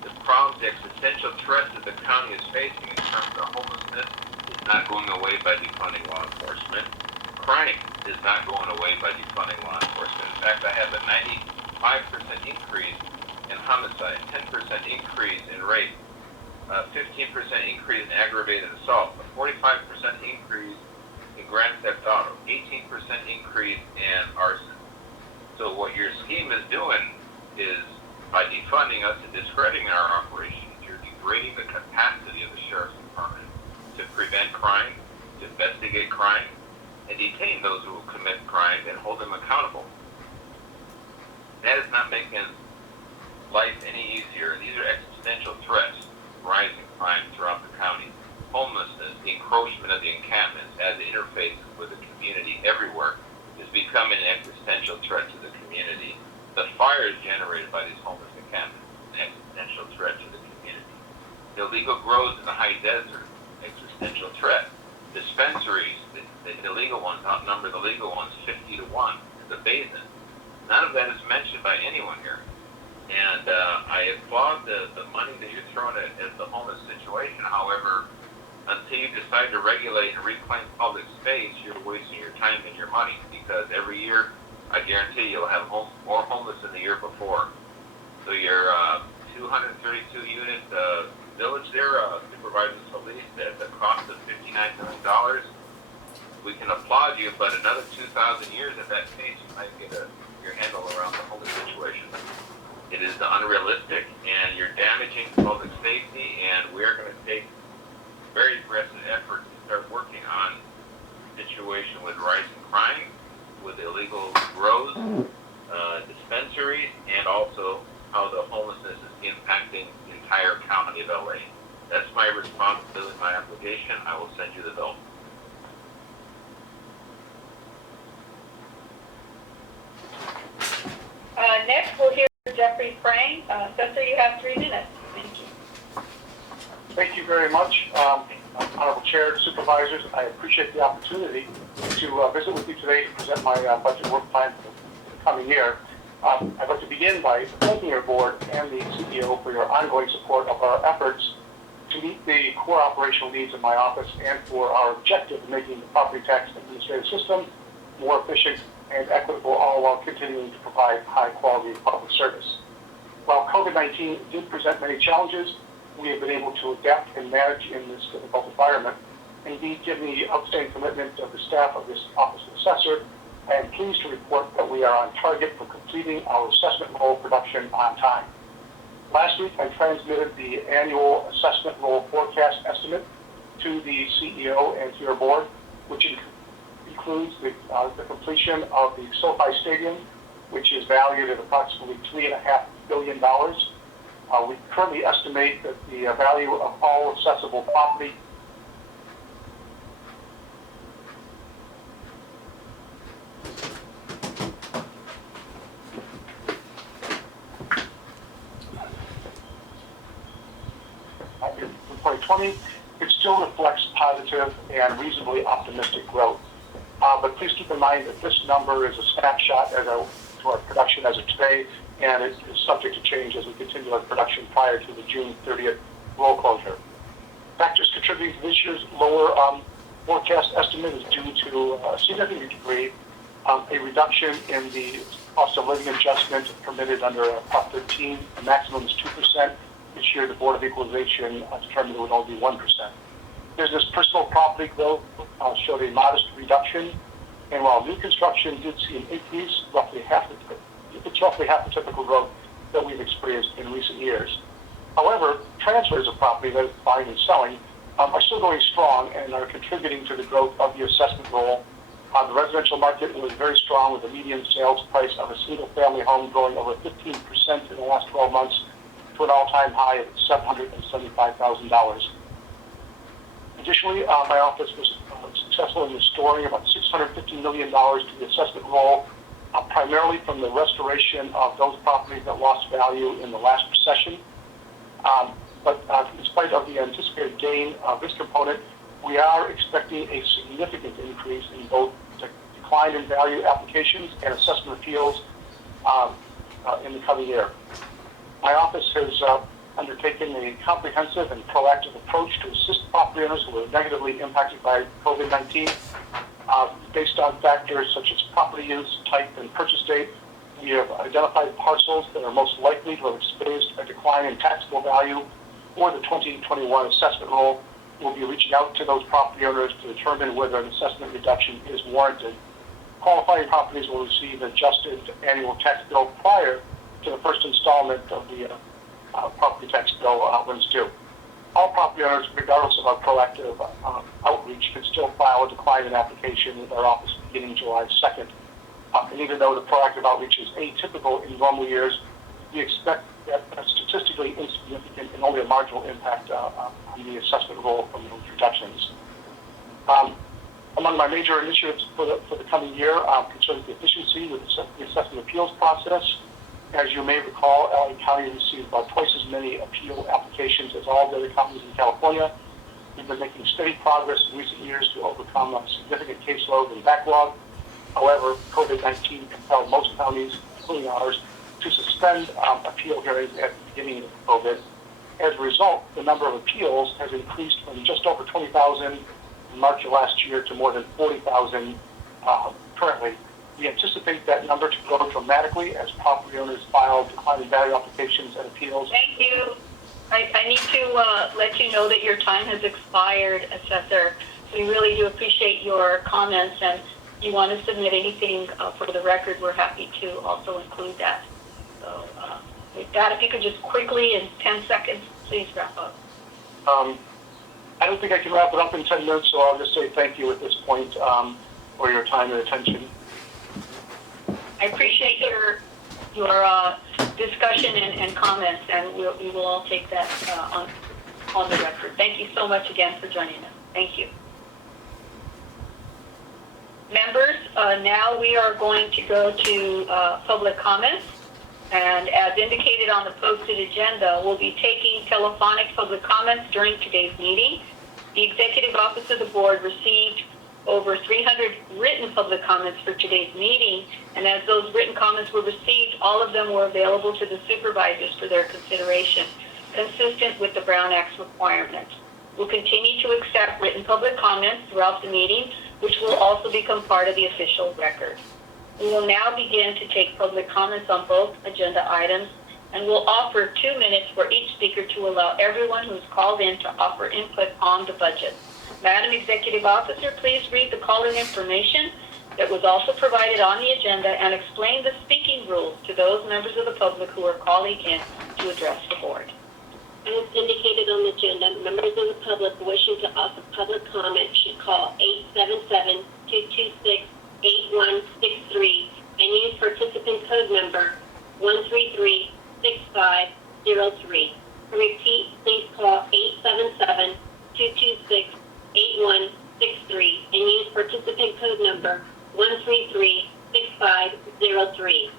the problems, the existential threats that the county is facing in terms of homelessness is not going away by defunding law enforcement. Crime is not going away by defunding law enforcement. In fact, I have a 95% increase in homicide, 10% increase in rape, 15% increase in aggravated assault, a 45% increase in grand theft auto, 18% increase in arson. So what your scheme is doing is, by defunding us and discrediting our operations, you're degrading the capacity of the Sheriff's Department to prevent crime, to investigate crime, and detain those who will commit crime and hold them accountable. That is not making life any easier. These are existential threats, rising crime throughout the county, homelessness, the encroachment of the encampments as it interfaces with the community everywhere is becoming an existential threat to the community. The fires generated by these homeless encampments, an existential threat to the community. Illegal grows in the high desert, existential threat. Dispensaries, the illegal ones outnumber the legal ones 50 to 1 in the basin. None of that is mentioned by anyone here. And I applaud the money that you're throwing at the homeless situation. However, until you decide to regulate and reclaim public space, you're wasting your time and your money, because every year, I guarantee you'll have more homeless than the year before. So your 232 unit village there, Supervisor Solis, at the cost of $59 million, we can applaud you, but another 2,000 years at that pace, you might get your handle around the homeless situation. It is unrealistic, and you're damaging public safety, and we're going to take very aggressive efforts to start working on the situation with rising crime, with illegal grows, dispensaries, and also how the homelessness is impacting the entire county of LA. That's my responsibility, my obligation. I will send you the bill. Next, we'll hear Jeffrey Frang. Cesar, you have 3 minutes. Thank you. Thank you very much, Honorable Chair, Supervisors. I appreciate the opportunity to visit with you today to present my budget work plan for the coming year. I'd like to begin by thanking your board and the CEO for your ongoing support of our efforts to meet the core operational needs of my office and for our objective of making the property tax administrative system more efficient and equitable, all while continuing to provide high-quality public service. While COVID-19 did present many challenges, we have been able to adapt and manage in this difficult environment. Indeed, given the outstanding commitment of the staff of this Office of Assessor, I am pleased to report that we are on target for completing our assessment roll production on time. Last week, I transmitted the annual assessment roll forecast estimate to the CEO and to your board, which includes the completion of the SoFi Stadium, which is valued at approximately $3.5 billion. We currently estimate that the value of all accessible property in 2020, it still reflects positive and reasonably optimistic growth. But please keep in mind that this number is a snapshot to our production as of today, and it is subject to change as we continue our production prior to the June 30th roll closure. Factors contributing to this year's lower forecast estimate is due to a significant degree a reduction in the cost of living adjustment permitted under Prop 13. The maximum is 2%. This year, the Board of Equalization determined it would only be 1%. Business personal property growth showed a modest reduction, and while new construction did see an increase, it's roughly half the typical growth that we've experienced in recent years. However, transfers of property that is buying and selling are still going strong and are contributing to the growth of the assessment roll. The residential market was very strong, with the median sales price of a single-family home growing over 15% in the last 12 months to an all-time high of $775,000. Additionally, my office was successful in restoring about $650 million to the assessment roll, primarily from the restoration of those properties that lost value in the last recession. But in spite of the anticipated gain of this component, we are expecting a significant increase in both decline in value applications and assessment appeals in the coming year. My office has undertaken a comprehensive and proactive approach to assist property owners who were negatively impacted by COVID-19. Based on factors such as property use, type, and purchase date, we have identified parcels that are most likely to have experienced a decline in taxable value for the 2021 assessment roll. We'll be reaching out to those property owners to determine whether an assessment reduction is warranted. Qualifying properties will receive an adjusted annual tax bill prior to the first installment of the property tax bill when it's due. All property owners, regardless of our proactive outreach, can still file a decline in application with our office beginning July 2nd. And even though the proactive outreach is atypical in normal years, we expect that's statistically insignificant and only a marginal impact on the assessment role from those reductions. Among my major initiatives for the coming year concerns the efficiency with the assessment appeals process. As you may recall, LA County received about twice as many appeal applications as all the other counties in California. We've been making steady progress in recent years to overcome a significant caseload and backlog. However, COVID-19 compelled most counties, including ours, to suspend appeal hearings at the beginning of COVID. As a result, the number of appeals has increased from just over 20,000 in March of last year to more than 40,000 currently. We anticipate that number to grow dramatically as property owners file declining value applications and appeals. Thank you. I need to let you know that your time has expired, Assessor. We really do appreciate your comments, and if you want to submit anything for the record, we're happy to also include that. So with that, if you could just quickly, in 10 seconds, please wrap up. I don't think I can wrap it up in 10 minutes, so I'll just say thank you at this point for your time and attention. I appreciate your discussion and comments, and we will all take that on the record. Thank you so much again for joining us. Thank you. Members, now we are going to go to public comments. And as indicated on the posted agenda, we'll be taking telephonic public comments during today's meeting. The Executive Office of the Board received over 300 written public comments for today's meeting, and as those written comments were received, all of them were available to the supervisors for their consideration, consistent with the Brown Act's requirements. We'll continue to accept written public comments throughout the meeting, which will also become part of the official record. We will now begin to take public comments on both agenda items, and we'll offer 2 minutes for each speaker to allow everyone who's called in to offer input on the budget. Madam Executive Officer, please read the call-in information that was also provided on the agenda and explain the speaking rules to those members of the public who are calling in to address the board. As indicated on the agenda, members of the public wishing to offer public comment should call 877-226-8163 and use participant code number 1336503. To repeat, please call 877-226-8163 and use participant code number 1336503.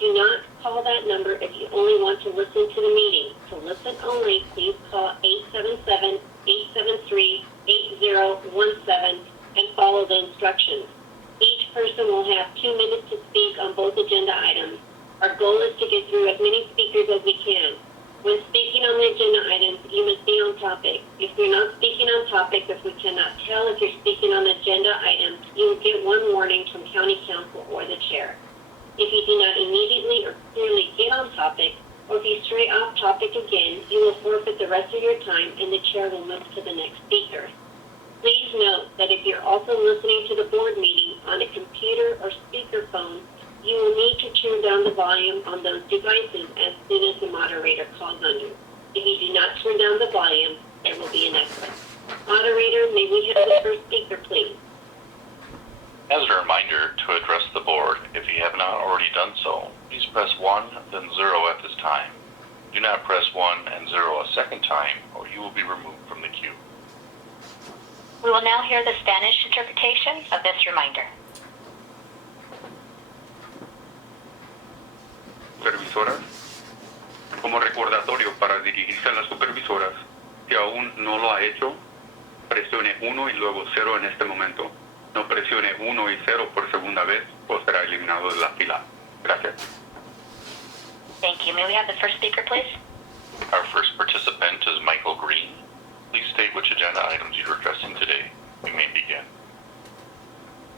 Do not call that number if you only want to listen to the meeting. To listen only, please call 877-873-8017 and follow the instructions. Each person will have 2 minutes to speak on both agenda items. Our goal is to get through as many speakers as we can. When speaking on the agenda items, you must be on topic. If you're not speaking on topic, if we cannot tell if you're speaking on agenda items, you will get one warning from County Council or the Chair. If you do not immediately or clearly get on topic, or if you stray off topic again, you will forfeit the rest of your time and the Chair will move to the next speaker. Please note that if you're also listening to the board meeting on a computer or speakerphone, you will need to turn down the volume on those devices as soon as the moderator calls on you. If you do not turn down the volume, there will be an echo. Moderator, may we have the first speaker, please? As a reminder, to address the board, if you have not already done so, please press 1, then 0 at this time. Do not press 1 and 0 a second time, or you will be removed from the queue. We will now hear the Spanish interpretation of this reminder. Supervisoras, como recordatorio para dirigirse a las supervisoras, si aún no lo ha hecho, presione 1 y luego 0 en este momento. No presione 1 y 0 por segunda vez o será eliminado de la fila. Gracias. Thank you. May we have the first speaker, please? Our first participant is Michael Green. Please state which agenda items you're addressing today. You may begin.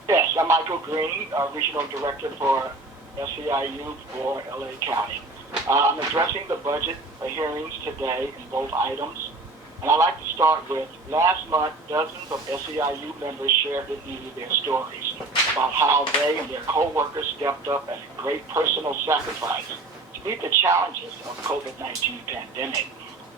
Yes, I'm Michael Green, Regional Director for SEIU for LA County. I'm addressing the budget hearings today in both items. And I'd like to start with, last month, dozens of SEIU members shared with me their stories about how they and their co-workers stepped up at a great personal sacrifice to meet the challenges of COVID-19 pandemic.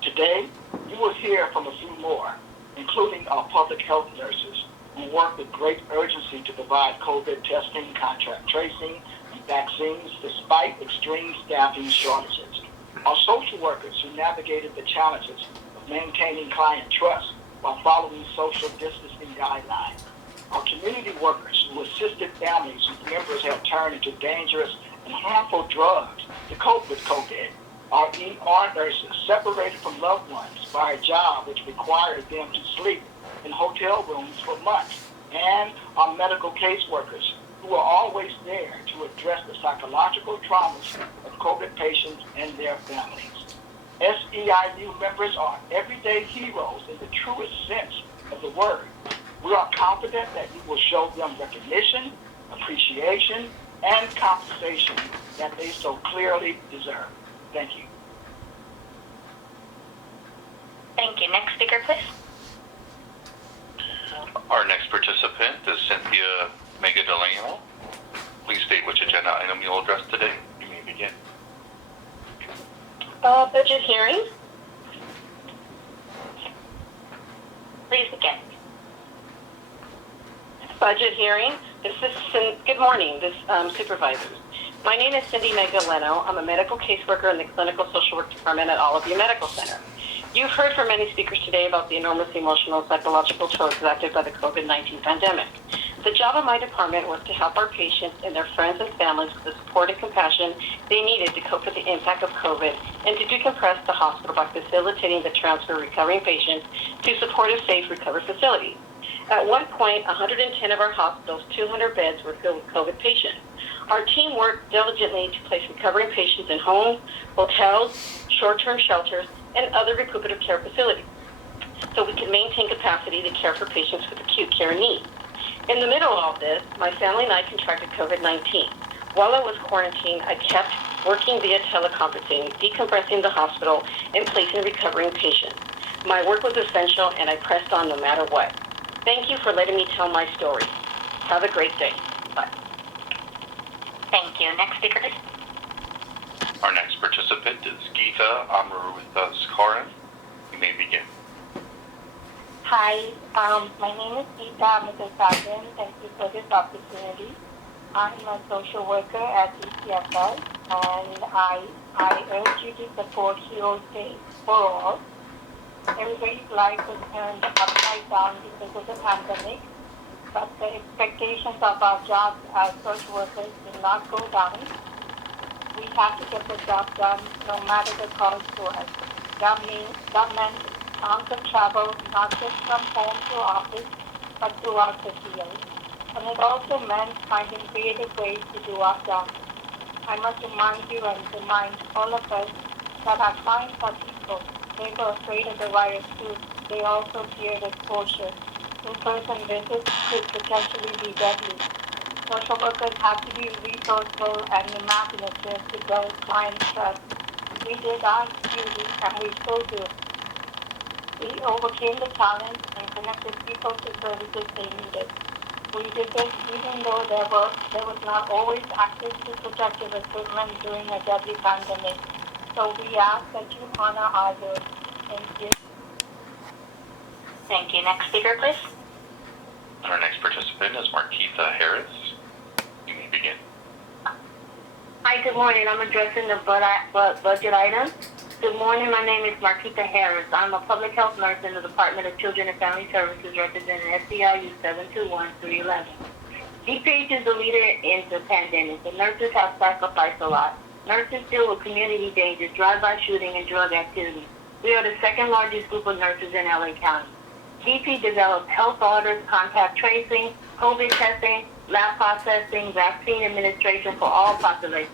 Today, you will hear from a few more, including our public health nurses who work with great urgency to provide COVID testing, contact tracing, and vaccines despite extreme staffing shortages. Our social workers who navigated the challenges of maintaining client trust while following social distancing guidelines. Our community workers who assisted families whose members had turned into dangerous and harmful drugs to cope with COVID. Our ER nurses separated from loved ones by a job which required them to sleep in hotel rooms for months. And our medical caseworkers who are always there to address the psychological traumas of COVID patients and their families. SEIU members are everyday heroes in the truest sense of the word. We are confident that you will show them recognition, appreciation, and compensation that they so clearly deserve. Thank you. Thank you. Next speaker, please. Our next participant is Cynthia Megadaleno. Please state which agenda item you'll address today. You may begin. Budget hearing. Please begin. Budget hearing. Good morning, supervisors. My name is Cindy Megaleno. I'm a medical caseworker in the Clinical Social Work Department at Olive Medical Center. You've heard from many speakers today about the enormous emotional and psychological toll exacted by the COVID-19 pandemic. The job of my department was to help our patients and their friends and families with the support and compassion they needed to cope with the impact of COVID and to decompress the hospital by facilitating the transfer of recovering patients to supportive, safe recovery facilities. At one point, 110 of our hospital's 200 beds were filled with COVID patients. Our team worked diligently to place recovering patients in homes, hotels, short-term shelters, and other recuperative care facilities, so we can maintain capacity to care for patients with acute care needs. In the middle of all this, my family and I contracted COVID-19. While I was quarantined, I kept working via teleconferencing, decompressing the hospital, and placing recovering patients. My work was essential, and I pressed on no matter what. Thank you for letting me tell my story. Have a great day. Bye. Thank you. Next speaker, please. Our next participant is Geeta Amruthaskaran. You may begin. Hi, my name is Geeta Amruthaskaran. Thank you for this opportunity. I'm a social worker at ECFL, and I urge you to support Heroes Day for all. Everybody's life was turned upside down because of the pandemic, but the expectations of our jobs as social workers will not go down. We have to get the job done no matter the cost to us. That meant tons of travel, not just from home to office, but throughout the field. And it also meant finding creative ways to do our job. I must remind you and remind all of us that our clients are people. They were afraid of the virus too. They also feared exposure. In-person visits could potentially be deadly. Social workers have to be resourceful and imaginative to build client trust. We did our duty, and we still do. We overcame the challenge and connected people to services they needed. We did this even though there was not always access to protective equipment during a deadly pandemic. So we ask that you honor our word. Thank you. Thank you. Next speaker, please. Our next participant is Marquita Harris. You may begin. Hi, good morning. I'm addressing the budget item. Good morning. My name is Marquita Harris. I'm a public health nurse in the Department of Children and Family Services representing SEIU 721311. DPH is the leader in the pandemic. The nurses have sacrificed a lot. Nurses deal with community dangers, drive-by shooting, and drug activity. We are the second largest group of nurses in LA County. DP develops health orders, contact tracing, COVID testing, lab processing, vaccine administration for all populations.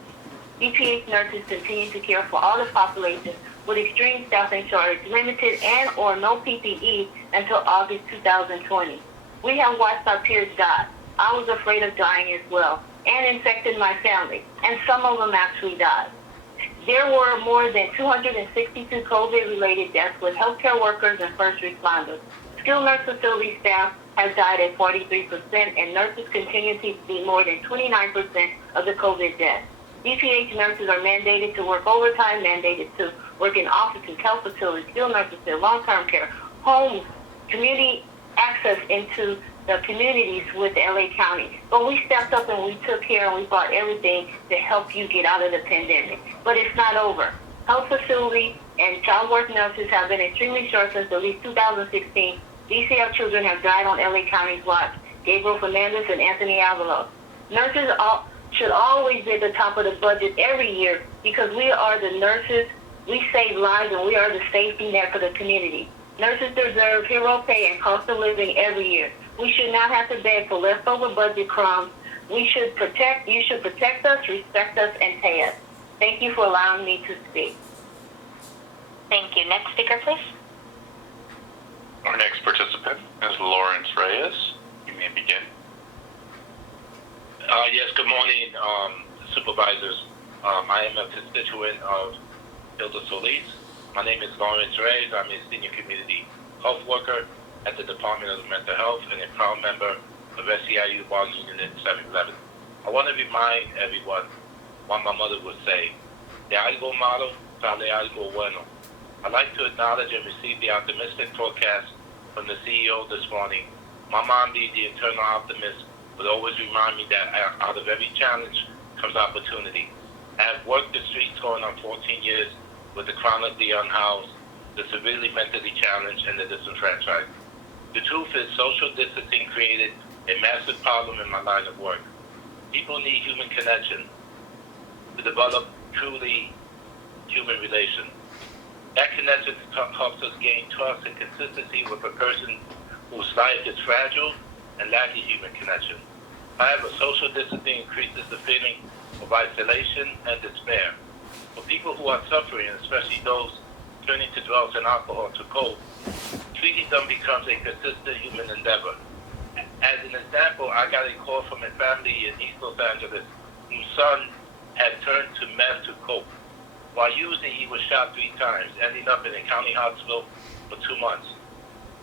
DPH nurses continue to care for all the population with extreme staffing shortage, limited and or no PPE until August 2020. We have watched our peers die. I was afraid of dying as well, and infected my family, and some of them actually died. There were more than 262 COVID-related deaths with healthcare workers and first responders. Skilled nurse facility staff has died at 43%, and nurses continue to be more than 29% of the COVID deaths. DPH nurses are mandated to work overtime, mandated to work in offices, health facilities, skilled nursing, long-term care, homes, community access into the communities with LA County. But we stepped up and we took care and we bought everything to help you get out of the pandemic. But it's not over. health facility, and child work nurses have been extremely short since at least 2016. DCF children have died on LA County's watch. Gabriel Fernandez and Anthony Avalos. Nurses should always be at the top of the budget every year because we are the nurses, we save lives, and we are the safety net for the community. Nurses deserve hero pay and cost of living every year. We should not have to beg for leftover budget crumbs. You should protect us, respect us, and pay us. Thank you for allowing me to speak. Thank you. Next speaker, please. Our next participant is Lawrence Reyes. You may begin. Yes, good morning, supervisors. I am a constituent of Hilda Solis. My name is Lawrence Reyes. I'm a senior community health worker at the Department of Mental Health and a proud member of SEIU Bargaining Unit 711. I want to remind everyone what my mother would say, de algo malo sale algo bueno. I'd like to acknowledge and receive the optimistic forecast from the CEO this morning. My mom, being the eternal optimist, would always remind me that out of every challenge comes opportunity. I have worked the streets going on 14 years with the chronically unhoused, the severely mentally challenged, and the disenfranchised. The truth is, social distancing created a massive problem in my line of work. People need human connection to develop truly human relations. That connection helps us gain trust and consistency with a person whose life is fragile and lacking human connection. However, social distancing increases the feeling of isolation and despair. For people who are suffering, especially those turning to drugs and alcohol to cope, treating them becomes a consistent human endeavor. As an example, I got a call from a family in East Los Angeles whose son had turned to meth to cope. While using, he was shot 3 times, ending up in a county hospital for 2 months.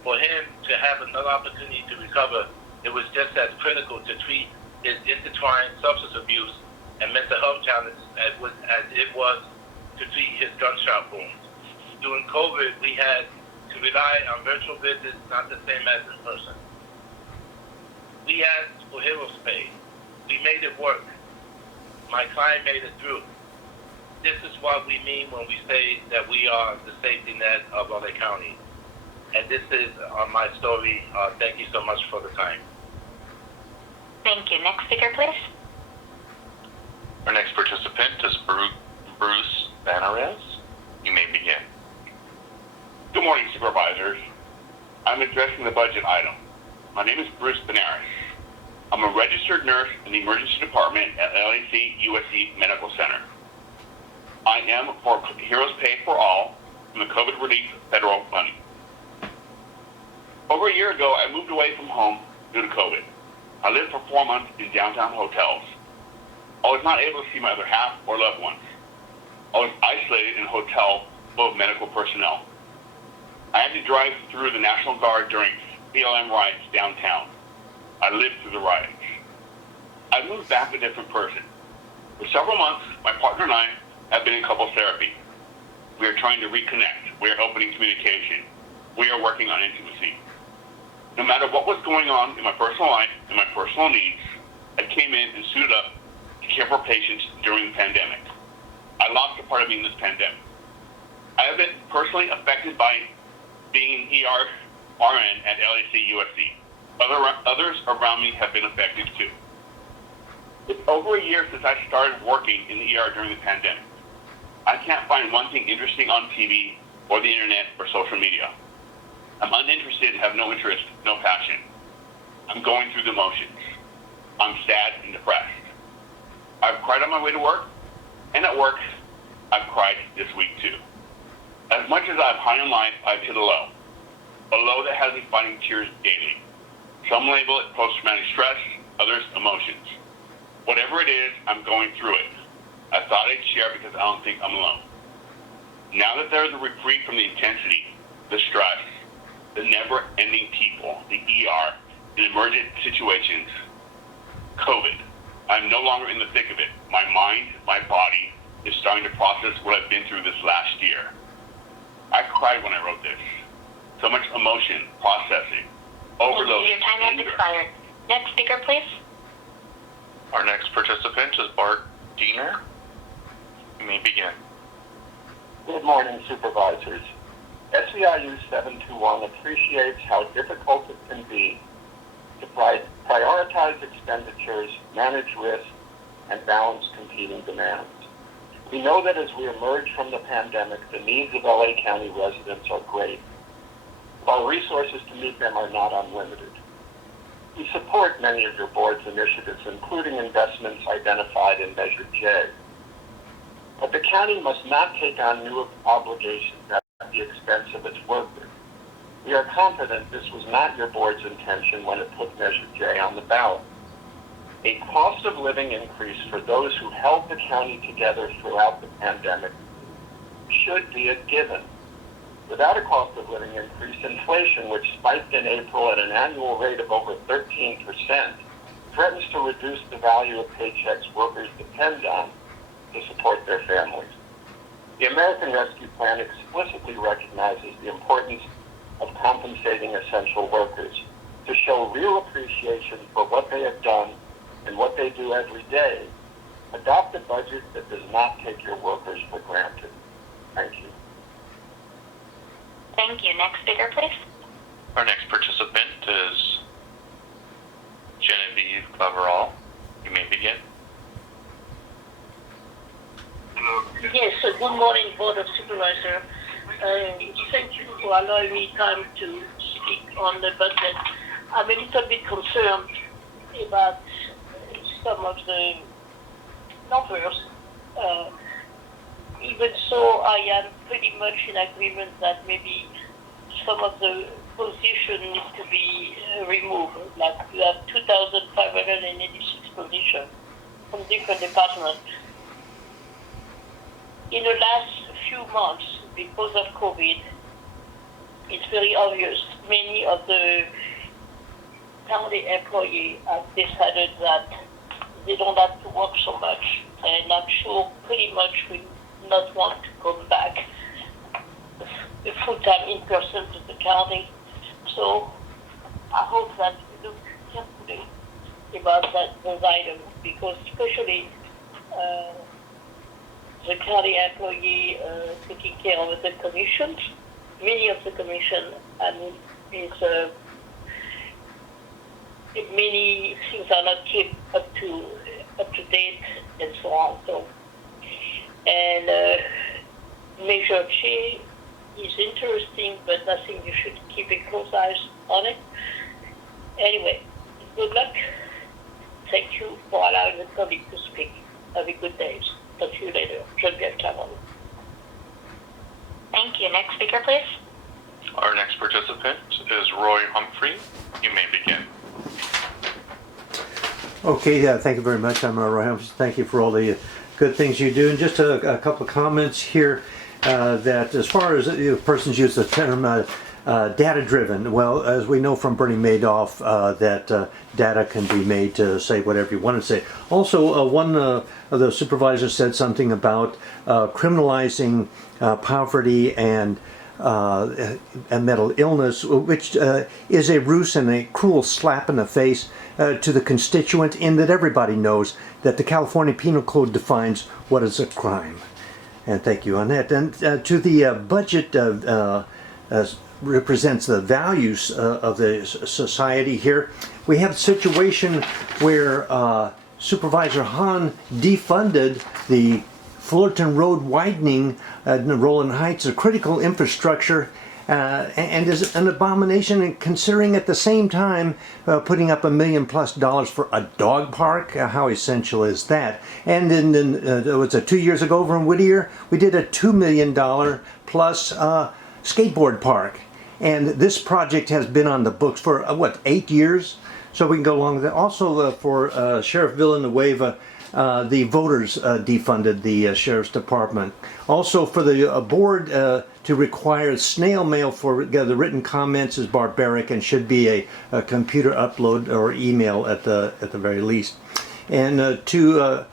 For him to have another opportunity to recover, it was just as critical to treat his intertwined substance abuse and mental health challenges as it was to treat his gunshot wounds. During COVID, we had to rely on virtual visits, not the same as in person. We asked for heroes pay. We made it work. My client made it through. This is what we mean when we say that we are the safety net of LA County. And this is my story. Thank you so much for the time. Thank you. Next speaker, please. Our next participant is Bruce Bannerez. You may begin. Good morning, supervisors. I'm addressing the budget item. My name is Bruce Bannerez. I'm a registered nurse in the emergency department at LAC USC Medical Center. I am for Heroes Pay for All from the COVID relief federal money. Over a year ago, I moved away from home due to COVID. I lived for 4 months in downtown hotels. I was not able to see my other half or loved ones. I was isolated in a hotel full of medical personnel. I had to drive through the National Guard during BLM riots downtown. I lived through the riots. I moved back a different person. For several months, my partner and I have been in couples therapy. We are trying to reconnect. We are opening communication. We are working on intimacy. No matter what was going on in my personal life and my personal needs, I came in and suited up to care for patients during the pandemic. I lost a part of me in this pandemic. I have been personally affected by being an ER RN at LAC USC. Others around me have been affected too. It's over a year since I started working in the ER during the pandemic. I can't find one thing interesting on TV or the internet or social media. I'm uninterested, have no interest, no passion. I'm going through the motions. I'm sad and depressed. I've cried on my way to work, and at work, I've cried this week too. As much as I'm high in life, I've hit a low that has me fighting tears daily. Some label it post-traumatic stress, others emotions. Whatever it is, I'm going through it. I thought I'd share because I don't think I'm alone. Now that there's a reprieve from the intensity, the stress, the never-ending people, the ER, in emergent situations, COVID, I'm no longer in the thick of it. My mind, my body is starting to process what I've been through this last year. I cried when I wrote this. So much emotion, processing, overload. Your time has expired. Next speaker, please. Our next participant is Bart Diener. You may begin. Good morning, supervisors. SEIU 721 appreciates how difficult it can be to prioritize expenditures, manage risk, and balance competing demands. We know that as we emerge from the pandemic, the needs of LA County residents are great, while resources to meet them are not unlimited. We support many of your board's initiatives, including investments identified in Measure J. But the county must not take on new obligations at the expense of its workers. We are confident this was not your board's intention when it put Measure J on the ballot. A cost of living increase for those who held the county together throughout the pandemic should be a given. Without a cost of living increase, inflation, which spiked in April at an annual rate of over 13%, threatens to reduce the value of paychecks workers depend on to support their families. The American Rescue Plan explicitly recognizes the importance of compensating essential workers to show real appreciation for what they have done and what they do every day. Adopt a budget that does not take your workers for granted. Thank you. Thank you. Next speaker, please. Our next participant is Genevieve Claverall. You may begin. Yes, good morning, Board of Supervisors. Thank you for allowing me time to speak on the budget. I'm a little bit concerned about some of the numbers. Even so, I am pretty much in agreement that maybe some of the position needs to be removed. Like you have 2,586 positions from different departments. In the last few months, because of COVID, it's very obvious many of the county employees have decided that they don't have to work so much, and I'm sure pretty much we not want to come back full-time in person to the county. So I hope that we look carefully about those items, because especially the county employee taking care of the commissions. Many of the commission, many things are not kept up to date and so on. So, and Measure J is interesting, but I think you should keep a close eye on it. Anyway, good luck. Thank you for allowing the public to speak. Have a good day. Talk to you later. Genevieve Claverall. Thank you. Next speaker, please. Our next participant is Roy Humphrey. You may begin. Okay, thank you very much. I'm Roy Humphreys. Thank you for all the good things you do. And just a couple of comments here that as far as persons use the term data-driven, well, as we know from Bernie Madoff, that data can be made to say whatever you want to say. Also, one of the supervisors said something about criminalizing poverty and mental illness, which is a ruse and a cruel slap in the face to the constituent, in that everybody knows that the California Penal Code defines what is a crime. And thank you on that. And to the budget represents the values of the society here. We have a situation where Supervisor Hahn defunded the Fullerton Road widening in Rowland Heights, a critical infrastructure, and is an abomination, and considering at the same time putting up $1 million+ for a dog park. How essential is that? And then was it 2 years ago over in Whittier, we did a $2 million plus skateboard park. And this project has been on the books for 8 years? So we can go along with that. Also for Sheriff Villanueva, the voters defunded the Sheriff's Department. Also for the board to require snail mail for the written comments is barbaric and should be a computer upload or email at the very least. And to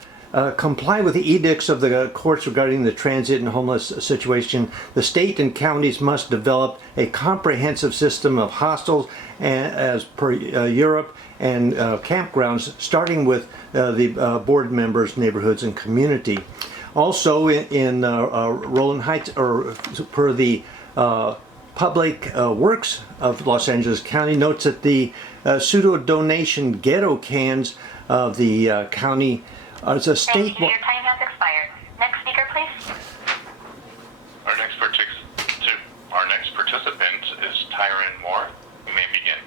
comply with the edicts of the courts regarding the transit and homeless situation, the state and counties must develop a comprehensive system of hostels as per Europe and campgrounds, starting with the board members, neighborhoods, and community. Also in Rowland Heights, or per the Public Works of Los Angeles County, notes that the pseudo-donation ghetto cans of the county as a state... Thank you. Your time has expired. Next speaker, please. Our next participant is Tyron Moore. You may begin.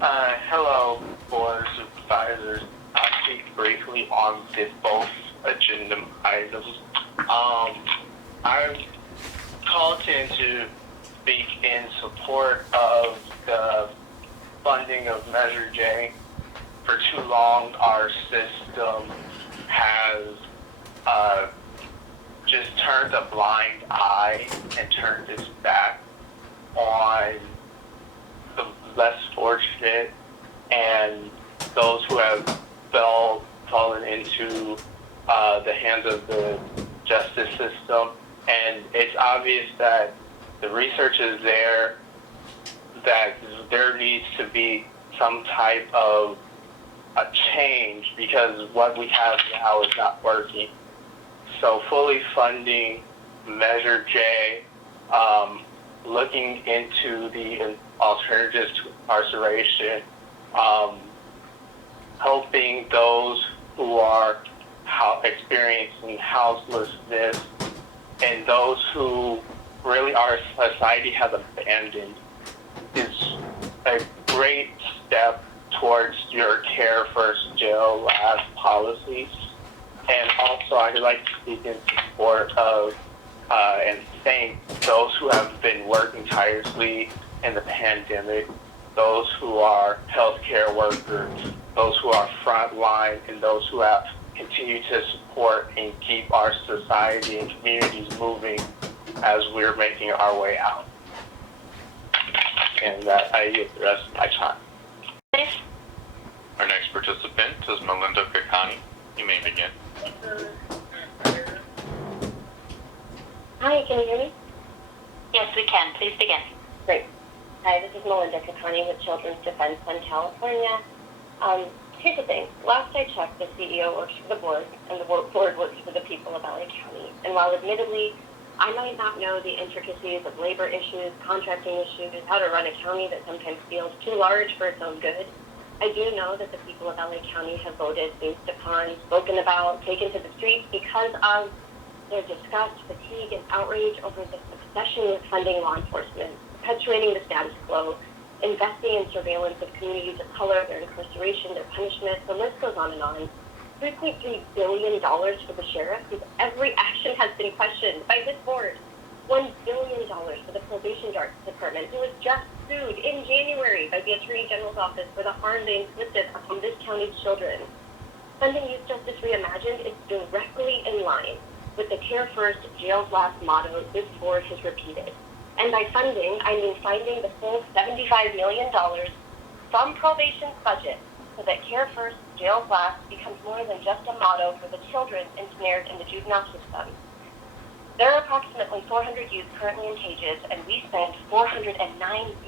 Hello, Board of Supervisors. I'll speak briefly on both agenda items. I'm called in to speak in support of the funding of Measure J. For too long, our system has just turned a blind eye and turned its back on the less fortunate and those who have fallen into the hands of the justice system. And it's obvious that the research is there, that there needs to be some type of a change because what we have now is not working. So fully funding Measure J, looking into the alternatives to incarceration, helping those who are experiencing houselessness, and those who really our society has abandoned is a great step towards your care first, jail last policies. And also I'd like to speak in support of and thank those who have been working tirelessly in the pandemic, those who are healthcare workers, those who are frontline, and those who have continued to support and keep our society and communities moving as we're making our way out. And I get the rest of my time. Our next participant is Melinda Kakani. You may begin. Hi, can you hear me? Yes, we can. Please begin. Great. Hi, this is Melinda Kakani with Children's Defense Fund California. Here's the thing. Last I checked, the CEO works for the board, and the board works for the people of LA County. And while admittedly, I might not know the intricacies of labor issues, contracting issues, how to run a county that sometimes feels too large for its own good, I do know that the people of LA County have voted based upon, spoken about, taken to the streets because of their disgust, fatigue, and outrage over the obsession with funding law enforcement, perpetuating the status quo, investing in surveillance of communities of color, their incarceration, their punishment, the list goes on and on. $3.3 billion for the sheriff, whose every action has been questioned by this board. $1 billion for the probation department, who was just sued in January by the Attorney General's office for the harm they inflicted upon this county's children. Funding Youth Justice Reimagined is directly in line with the Care First, Jails Last motto this board has repeated. And by funding, I mean finding the full $75 million from probation's budget so that Care First, Jails Last becomes more than just a motto for the children ensnared in the juvenile system. There are approximately 400 youth currently in cages, and we spent $409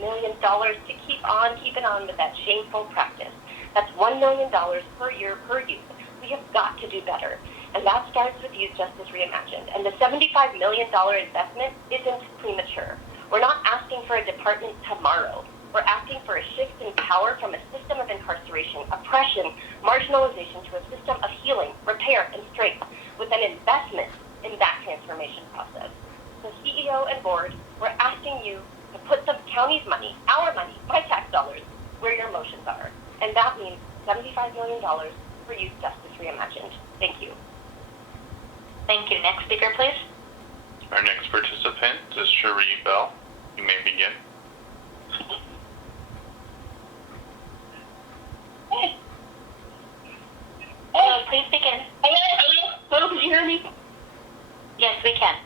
million to keep on keeping on with that shameful practice. That's $1 million per year per youth. We have got to do better. And that starts with Youth Justice Reimagined. And the $75 million investment isn't premature. We're not asking for a department tomorrow. We're asking for a shift in power from a system of incarceration, oppression, marginalization to a system of healing, repair, and strength with an investment in that transformation process. So CEO and board, we're asking you to put the county's money, our money, my tax dollars, where your emotions are. And that means $75 million for Youth Justice Reimagined. Thank you. Thank you. Next speaker, please. Our next participant is Cherie Bell. You may begin. Hello, please begin. Hello, can you hear me? Yes, we can.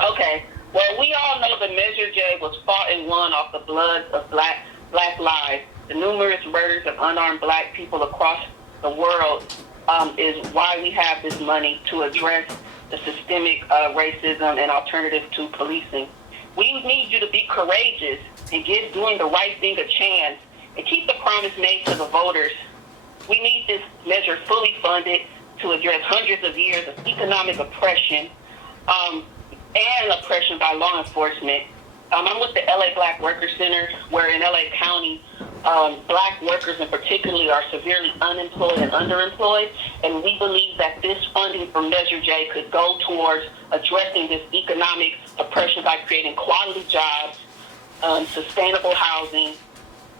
Okay. Well, we all know that Measure J was fought and won off the blood of black lives. The numerous murders of unarmed black people across the world is why we have this money to address the systemic racism and alternative to policing. We need you to be courageous and give doing the right thing a chance and keep the promise made to the voters. We need this measure fully funded to address hundreds of years of economic oppression and oppression by law enforcement. I'm with the LA Black Workers Center, where in LA County, black workers in particular are severely unemployed and underemployed, and we believe that this funding for Measure J could go towards addressing this economic oppression by creating quality jobs, sustainable housing,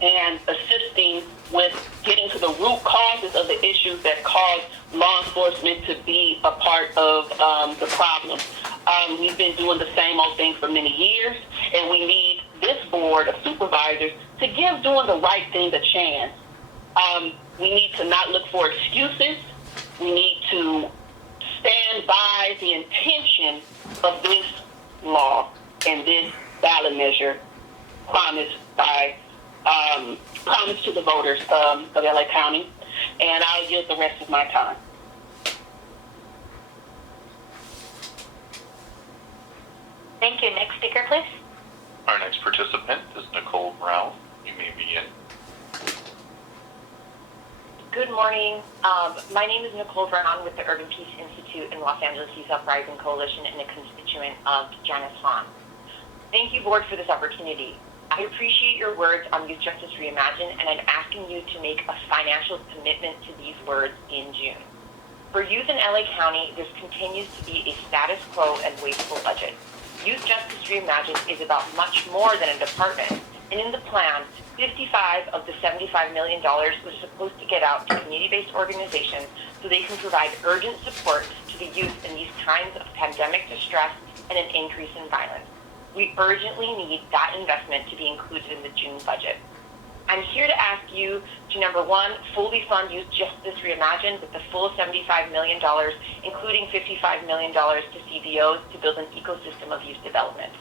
and assisting with getting to the root causes of the issues that cause law enforcement to be a part of the problem. We've been doing the same old thing for many years, and we need this board of supervisors to give doing the right thing a chance. We need to not look for excuses. We need to stand by the intention of this law and this ballot measure promised to the voters of LA County, and I'll yield the rest of my time. Thank you. Next speaker, please. Our next participant is Nicole Brown. You may begin. Good morning. My name is Nicole Brown with the Urban Peace Institute and Los Angeles Youth Uprising Coalition and a constituent of Janice Hahn. Thank you, Board, for this opportunity. I appreciate your words on Youth Justice Reimagined, and I'm asking you to make a financial commitment to these words in June. For youth in LA County, this continues to be a status quo and wasteful budget. Youth Justice Reimagined is about much more than a department, and in the plan, 55 of the $75 million was supposed to get out to community-based organizations so they can provide urgent support to the youth in these times of pandemic distress and an increase in violence. We urgently need that investment to be included in the June budget. I'm here to ask you to, number one, fully fund Youth Justice Reimagined with the full $75 million, including $55 million to CBOs to build an ecosystem of youth development.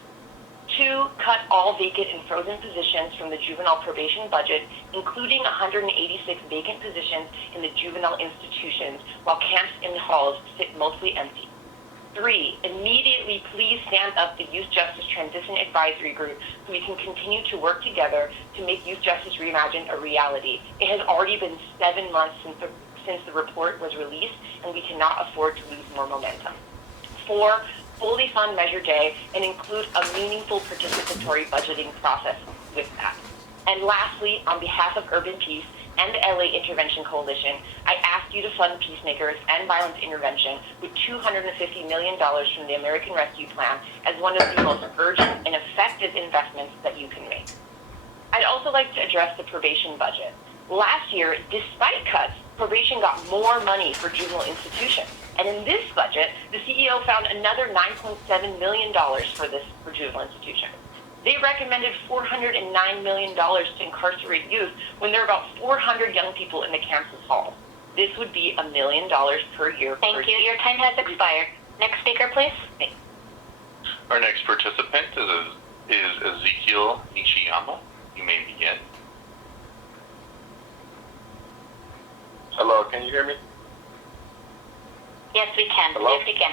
Two, cut all vacant and frozen positions from the juvenile probation budget, including 186 vacant positions in the juvenile institutions, while camps and halls sit mostly empty. Three, immediately please stand up the Youth Justice Transition Advisory Group so we can continue to work together to make Youth Justice Reimagined a reality. It has already been 7 months since the report was released, and we cannot afford to lose more momentum. Four, fully fund Measure J and include a meaningful participatory budgeting process with that. And lastly, on behalf of Urban Peace and the LA Intervention Coalition, I ask you to fund Peacemakers and violence intervention with $250 million from the American Rescue Plan as one of the most urgent and effective investments that you can make. I'd also like to address the probation budget. Last year, despite cuts, probation got more money for juvenile institutions. And in this budget, the CEO found another $9.7 million for juvenile institutions. They recommended $409 million to incarcerate youth when there are about 400 young people in the campus halls. This would be $1 million per year. Thank you. Your time has expired. Next speaker, please. Thanks. Our next participant is Ezekiel Nishiyama. You may begin. Hello, can you hear me? Yes, we can. Hello? Please begin.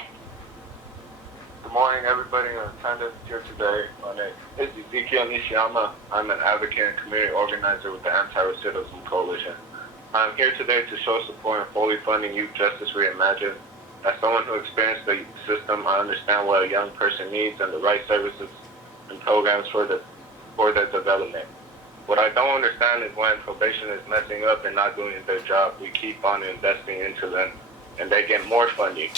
Good morning, everybody in attendance here today. My name is Ezekiel Nishiyama. I'm an advocate and community organizer with the Anti-Recidivism Coalition. I'm here today to show support in fully funding Youth Justice Reimagined. As someone who experienced the system, I understand what a young person needs and the right services and programs for their development. What I don't understand is when probation is messing up and not doing their job, we keep on investing into them and they get more funding.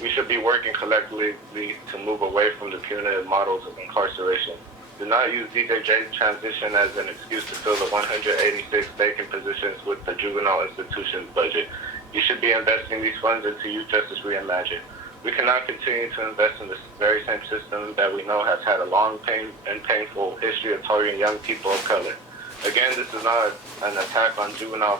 We should be working collectively to move away from the punitive models of incarceration. Do not use DJJ transition as an excuse to fill the 186 vacant positions with the juvenile institutions budget. You should be investing these funds into Youth Justice Reimagined. We cannot continue to invest in this very same system that we know has had a long and painful history of targeting young people of color. Again, this is not an attack on juvenile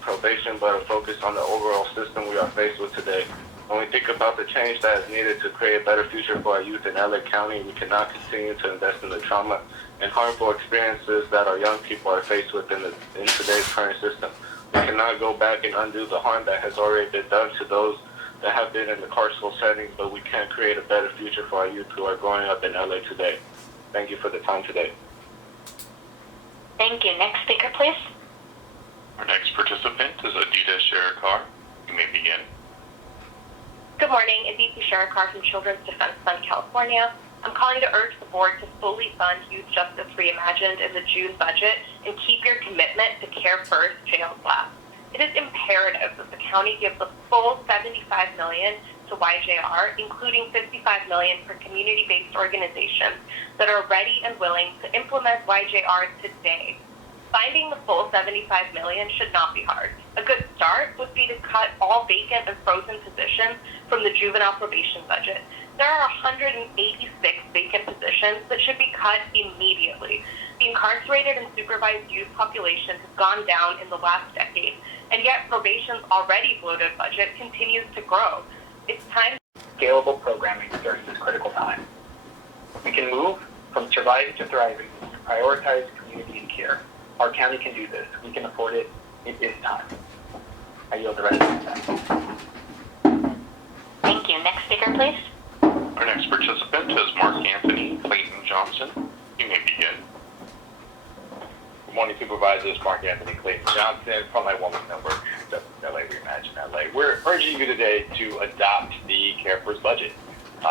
probation, but a focus on the overall system we are faced with today. When we think about the change that is needed to create a better future for our youth in LA County, we cannot continue to invest in the trauma and harmful experiences that our young people are faced with in today's current system. We cannot go back and undo the harm that has already been done to those that have been in the carceral setting, but we can create a better future for our youth who are growing up in LA today. Thank you for the time today. Thank you. Next speaker, please. Our next participant is Adita Sherikar. You may begin. Good morning. It's E.P. Sharakar from Children's Defense Fund, California. I'm calling to urge the board to fully fund Youth Justice Reimagined in the June budget and keep your commitment to Care First jails last. It is imperative that the county gives the full $75 million to YJR, including $55 million for community-based organizations that are ready and willing to implement YJR today. Finding the full $75 million should not be hard. A good start would be to cut all vacant and frozen positions from the juvenile probation budget. There are 186 vacant positions that should be cut immediately. The incarcerated and supervised youth population has gone down in the last decade, and yet probation's already bloated budget continues to grow. It's time scalable programming during this critical time. We can move from surviving to thriving to prioritize community and care. Our county can do this. We can afford it. It is time. I yield the rest of my time. Thank you. Next speaker, please. Our next participant is Mark Anthony Clayton Johnson. You may begin. Good morning, Supervisors. Mark Anthony Clayton Johnson, Frontline Women's Network, Justice LA, Reimagine LA. We're urging you today to adopt the Care First budget.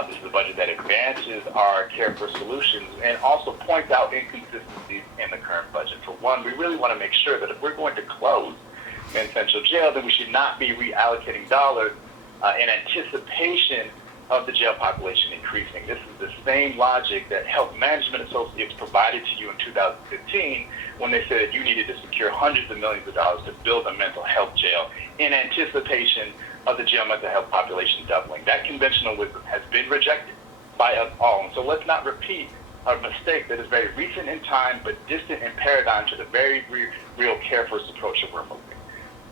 This is a budget that advances our Care First solutions and also points out inconsistencies in the current budget. For one, we really want to make sure that if we're going to close Men's Central Jail, then we should not be reallocating dollars in anticipation of the jail population increasing. This is the same logic that Health Management Associates provided to you in 2015 when they said you needed to secure hundreds of millions of dollars to build a mental health jail in anticipation of the jail mental health population doubling. That conventional wisdom has been rejected by us all. And so let's not repeat a mistake that is very recent in time but distant in paradigm to the very real Care First approach that we're moving.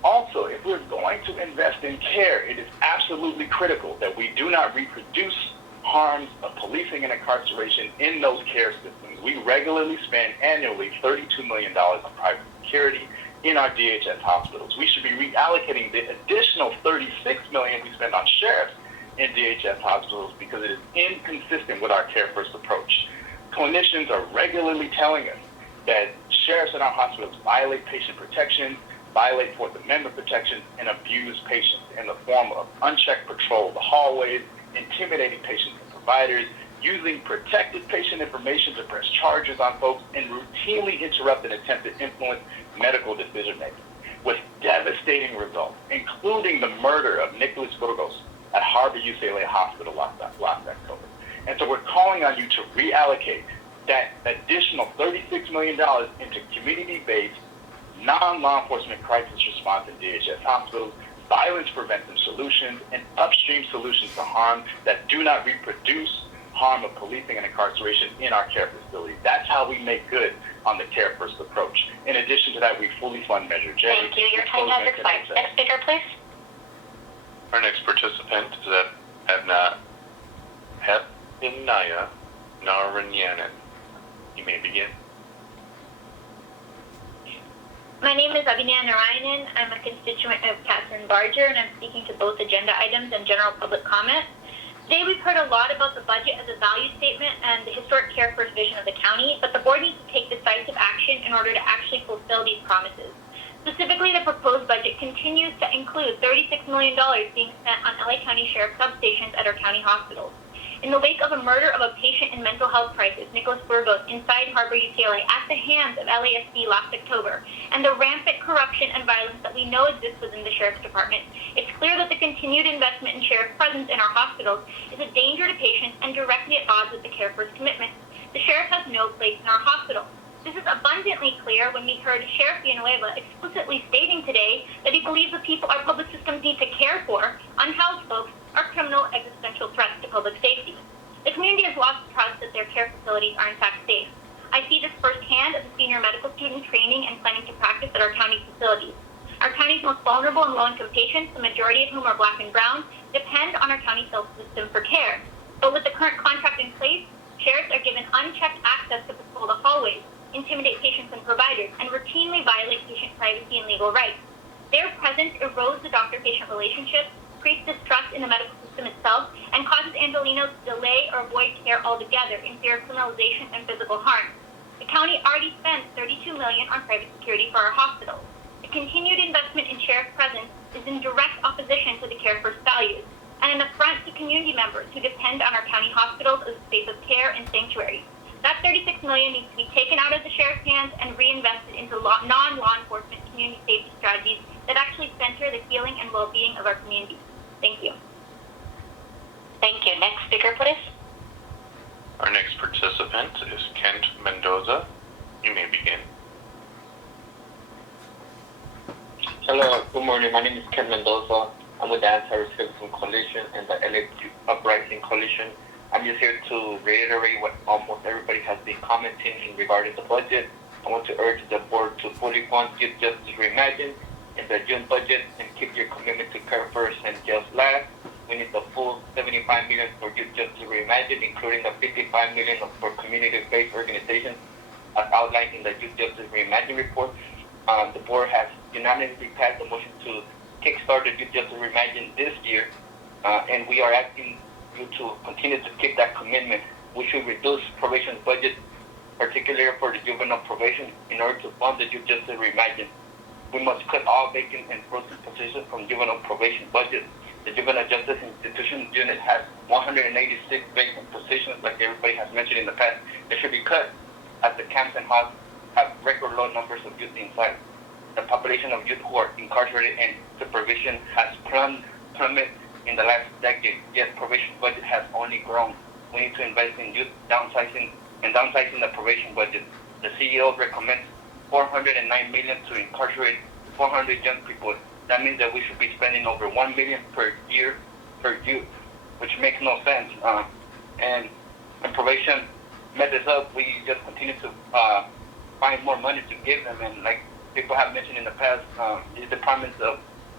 Also, if we're going to invest in care, it is absolutely critical that we do not reproduce harms of policing and incarceration in those care systems. We regularly spend annually $32 million on private security in our DHS hospitals. We should be reallocating the additional $36 million we spend on sheriffs in DHS hospitals because it is inconsistent with our Care First approach. Clinicians are regularly telling us that sheriffs in our hospitals violate patient protections, violate Fourth Amendment protections, and abuse patients in the form of unchecked patrol of the hallways, intimidating patients and providers, using protected patient information to press charges on folks, and routinely interrupt and attempt to influence medical decision-making, with devastating results, including the murder of Nicholas Burgos at Harbor UCLA Hospital last October. And so we're calling on you to reallocate that additional $36 million into community-based, non-law enforcement crisis response in DHS hospitals, violence prevention solutions, and upstream solutions to harm that do not reproduce harm of policing and incarceration in our care facilities. That's how we make good on the Care First approach. In addition to that, we fully fund Measure J. Thank you. Your time has expired. Next speaker, please. Our next participant is Abhinaya Naranyanan. You may begin. My name is Abhinaya Narayanan. I'm a constituent of Catherine Barger, and I'm speaking to both agenda items and general public comment. Today we've heard a lot about the budget as a value statement and the historic Care First vision of the county, but the board needs to take decisive action in order to actually fulfill these promises. Specifically, the proposed budget continues to include $36 million being spent on LA County Sheriff substations at our county hospitals. In the wake of a murder of a patient in mental health crisis, Nicholas Burgos, inside Harbor UCLA at the hands of LASD last October, and the rampant corruption and violence that we know exists within the Sheriff's Department, it's clear that the continued investment in Sheriff presence in our hospitals is a danger to patients and directly at odds with the Care First commitment. The Sheriff has no place in our hospitals. This is abundantly clear when we heard Sheriff Villanueva explicitly stating today that he believes the people our public systems need to care for, unhoused folks, are criminal existential threats to public safety. The community has lost trust that their care facilities are in fact safe. I see this firsthand as a senior medical student training and planning to practice at our county facilities. Our county's most vulnerable and low-income patients, the majority of whom are black and brown, depend on our county health system for care. But with the current contract in place, sheriffs are given unchecked access to patrol the hallways, intimidate patients and providers, and routinely violate patient privacy and legal rights. Their presence erodes the doctor-patient relationship, creates distrust in the medical system itself, and causes Angelenos to delay or avoid care altogether in fear of criminalization and physical harm. The county already spends $32 million on private security for our hospitals. The continued investment in sheriff presence is in direct opposition to the Care First values, and an affront community members who depend on our county hospitals as a space of care and sanctuary. That $36 million needs to be taken out of the sheriff's hands and reinvested into non-law enforcement community safety strategies that actually center the healing and well-being of our communities. Thank you. Thank you. Next speaker, please. Our next participant is Kent Mendoza. You may begin. Hello, good morning. My name is Ken Mendoza. I'm with the Anti-Racism Coalition and the LA Uprising Coalition. I'm just here to reiterate what almost everybody has been commenting in regarding the budget. I want to urge the board to fully fund Youth Justice Reimagined in the June budget and keep your commitment to Care First and Just Last. We need the full $75 million for Youth Justice Reimagined, including the $55 million for community-based organizations as outlined in the Youth Justice Reimagined report. The board has unanimously passed the motion to kickstart the Youth Justice Reimagined this year, and we are asking you to continue to keep that commitment. We should reduce probation budget, particularly for the juvenile probation, in order to fund the Youth Justice Reimagined. We must cut all vacant and frozen positions from juvenile probation budget. The Juvenile Justice Institution Unit has 186 vacant positions, like everybody has mentioned in the past. They should be cut, as the camps and hospitals have record low numbers of youth inside. The population of youth who are incarcerated and supervision has plummeted in the last decade, yet probation budget has only grown. We need to invest in youth downsizing the probation budget. The CEO recommends $409 million to incarcerate 400 young people. That means that we should be spending over $1 million per year per youth, which makes no sense. And when probation messes up, we just continue to find more money to give them. And like people have mentioned in the past, these departments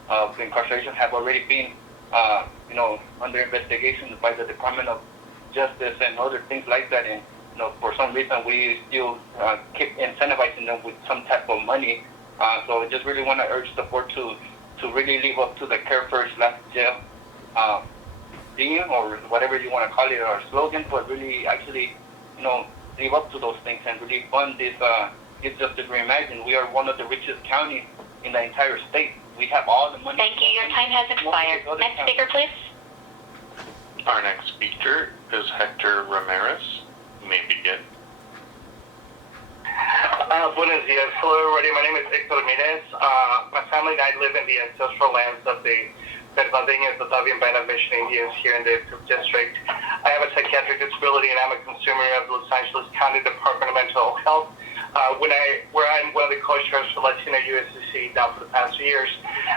of incarceration have already been, under investigation by the Department of Justice and other things like that. And for some reason, we still keep incentivizing them with some type of money. So I just really want to urge the board to really live up to the Care First Last Jail theme, or whatever you want to call it, our slogan, but really actually, live up to those things and really fund this Youth Justice Reimagined. We are one of the richest counties in the entire state. We have all the money. Thank you. Your time has expired. Next speaker, please. Our next speaker is Hector Ramirez. You may begin. Buenos dias. Hello, everybody. My name is Hector Ramirez. My family and I live in the ancestral lands of the Pennsylvania Batavian Band of Mission Indians here in the district. I have a psychiatric disability, and I'm a consumer of Los Angeles County Department of Mental Health. Where I'm one of the co-chairs for Latino USCC now for the past few years.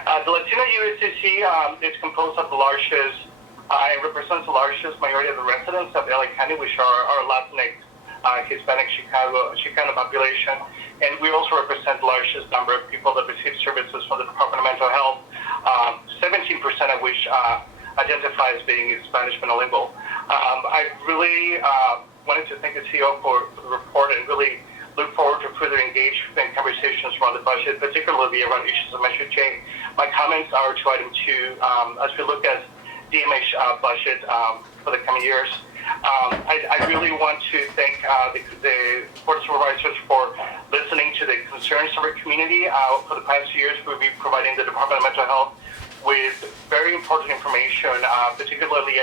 The Latino USCC is composed of the largest, it represents the largest majority of the residents of LA County, which are Latinx, Hispanic, Chicano population, and we also represent the largest number of people that receive services from the Department of Mental Health, 17% of which identify as being Spanish monolingual. I really wanted to thank the CEO for the report and really look forward to further engagement conversations around the budget, particularly around issues of Measure J. My comments are to item 2, as we look at DMH budget for the coming years. I really want to thank the Board of Supervisors for listening to the concerns of our community. For the past few years, we've been providing the Department of Mental Health with very important information, particularly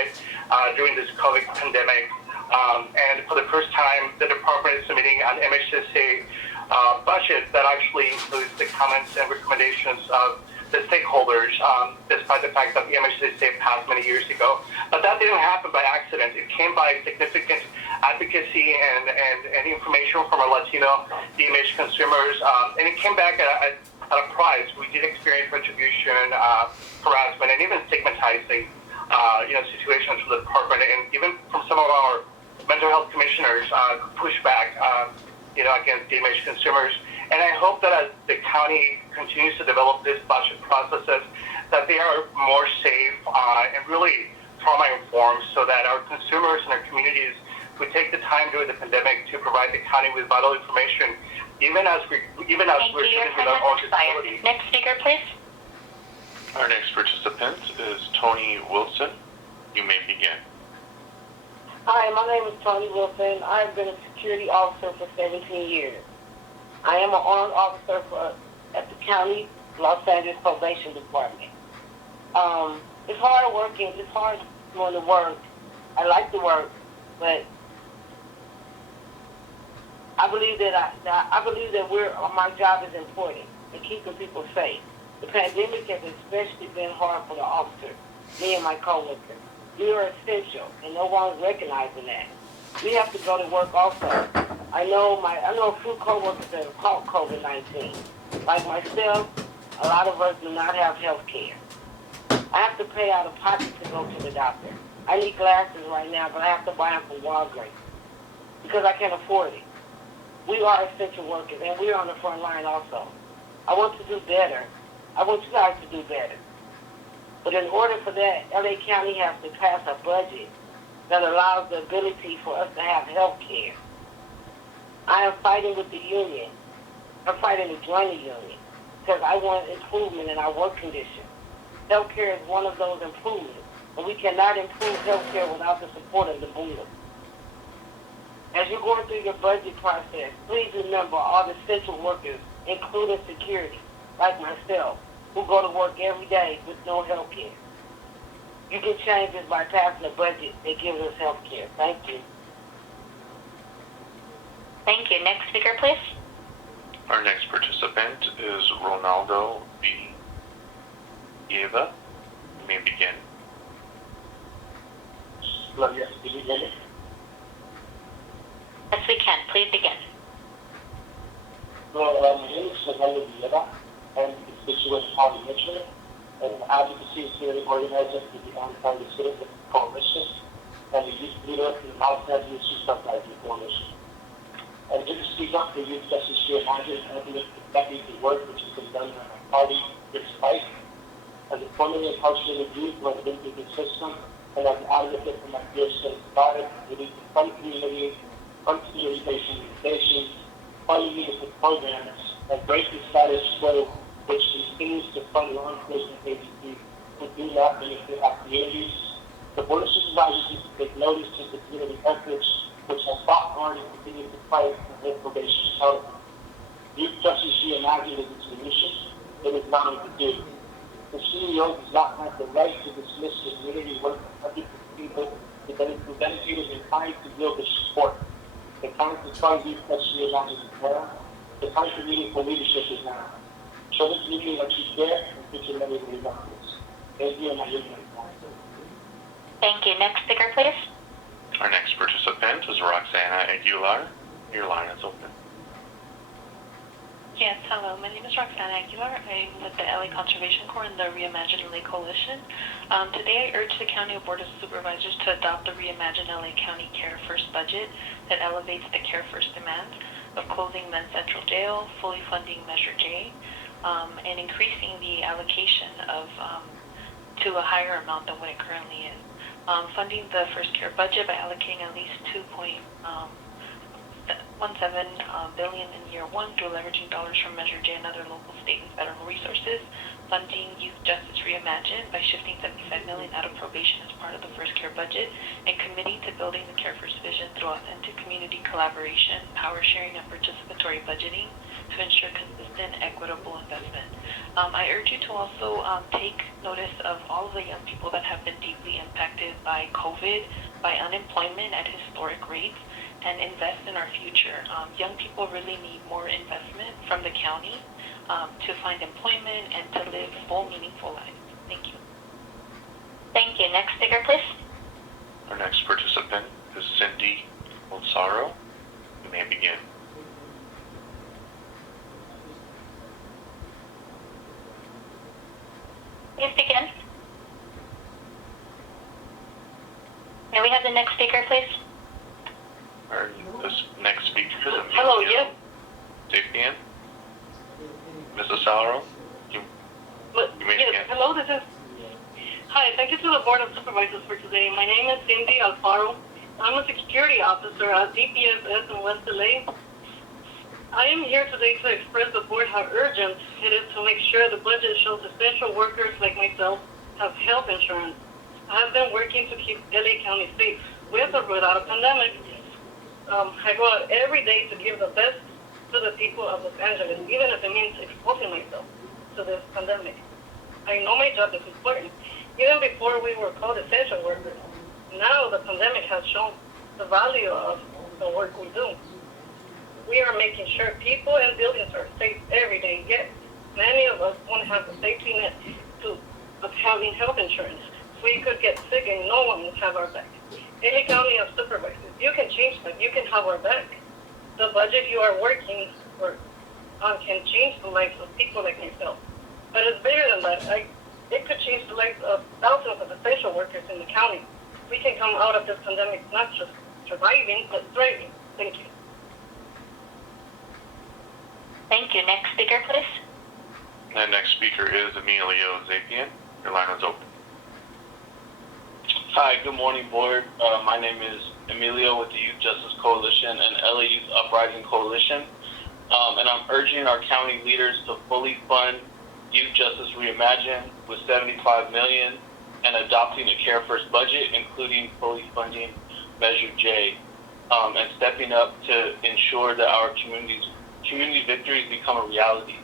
during this COVID pandemic. And for the first time, the department is submitting an MHSA budget that actually includes the comments and recommendations of the stakeholders, despite the fact that the MHSA passed many years ago. But that didn't happen by accident. It came by significant advocacy and information from our Latino DMH consumers, and it came back at a price. We did experience retribution, harassment, and even stigmatizing situations from the department, and even from some of our mental health commissioners push back against DMH consumers. And I hope that as the county continues to develop these budget processes, that they are more safe and really trauma-informed, so that our consumers and our communities would take the time during the pandemic to provide the county with vital information, even as we're dealing with our own disabilities. Next speaker, please. Our next participant is Tony Wilson. You may begin. Hi, my name is Tony Wilson. I've been a security officer for 17 years. I am an armed officer at the county Los Angeles Probation Department. It's hard working. It's hard doing the work. I like the work, but I believe that my job is important in keeping people safe. The pandemic has especially been hard for the officers, me and my coworkers. We are essential, and no one's recognizing that. We have to go to work also. I know a few coworkers that have caught COVID-19. Like myself, a lot of us do not have health care. I have to pay out of pocket to go to the doctor. I need glasses right now, but I have to buy them from Walgreens because I can't afford it. We are essential workers, and we are on the front line also. I want to do better. I want you guys to do better. But in order for that, LA County has to pass a budget that allows the ability for us to have health care. I am fighting with the union. I'm fighting to join the union because I want improvement in our work conditions. Health care is one of those improvements, but we cannot improve health care without the support of the board. As you're going through your budget process, please remember all the essential workers, including security, like myself, who go to work every day with no health care. You can change this by passing a budget that gives us health care. Thank you. Thank you. Next speaker, please. Our next participant is Ronaldo Villanueva. You may begin. Hello, yes, can you hear me? Yes, we can. Please begin. So, my name is Ronaldo Villanueva. I'm a constituent county commissioner and an advocacy community organizer for the Untitled Citizens Coalition and the youth leader in the Los Angeles Youth Uprising Coalition. And just to speak up for youth justice here, imagine helping us protect the work which has been done in our party despite as a formerly incarcerated youth who have been through the system and as an advocate for my dear state about it, we need to fund community-based organizations, fund meaningful programs, and break the status quo which continues to fund law enforcement agencies who do not benefit our communities. The Board of Supervisors needs to take notice to the community efforts which have fought hard and continue to fight for their probation health. Youth Justice Reimagined is a solution. It is not what to do. The CEO does not have the right to dismiss the community work of hundreds of people who dedicated their time to build this support. The time to fund Youth Justice Reimagined is now. The time for meaningful leadership is now. Show the community what you care and put your money where your mouth is. Thank you, and I yield my time. Thank you. Next speaker, please. Our next participant is Roxana Aguilar. Your line is open. Yes, hello. My name is Roxana Aguilar. I'm with the LA Conservation Corps and the Reimagine LA Coalition. Today I urge the County Board of Supervisors to adopt the Reimagine LA County Care First budget that elevates the Care First demands of closing Men's Central Jail, fully funding Measure J, and increasing the allocation of to a higher amount than what it currently is. Funding the First Care budget by allocating at least $2.17 billion in year one through leveraging dollars from Measure J and other local, state, and federal resources. Funding Youth Justice Reimagined by shifting $75 million out of probation as part of the First Care budget, and committing to building the Care First vision through authentic community collaboration, power sharing, and participatory budgeting to ensure consistent, equitable investment. I urge you to also take notice of all of the young people that have been deeply impacted by COVID, by unemployment at historic rates, and invest in our future. Young people really need more investment from the county to find employment and to live full, meaningful lives. Thank you. Thank you. Next speaker, please. Our next participant is Cindy Olsaro. You may begin. Please begin. May we have the next speaker, please? Our this next speaker is Emilio. Hello, yes. Davian. Mrs. Salaro, you may begin. Yes, hello, this is... Hi, thank you to the Board of Supervisors for today. My name is Cindy Alfaro. I'm a security officer at DPSS in West LA. I am here today to express the board how urgent it is to make sure the budget shows essential workers like myself have health insurance. I have been working to keep LA County safe with or without a pandemic. I go out every day to give the best to the people of Los Angeles, even if it means exposing myself to this pandemic. I know my job is important, even before we were called essential workers. Now the pandemic has shown the value of the work we do. We are making sure people and buildings are safe every day, yet many of us won't have the safety net of having health insurance. We could get sick and no one will have our back. Any county of supervisors, you can change that. You can have our back. The budget you are working on can change the lives of people like myself. But it's bigger than that. It could change the lives of thousands of essential workers in the county. We can come out of this pandemic not just surviving, but thriving. Thank you. Thank you. Next speaker, please. And next speaker is Emilio Zapian. Your line is open. Hi, good morning, board. My name is Emilio with the Youth Justice Coalition and LA Youth Uprising Coalition. And I'm urging our county leaders to fully fund Youth Justice Reimagine with $75 million and adopting a Care First budget, including fully funding Measure J, and stepping up to ensure that our community victories become a reality.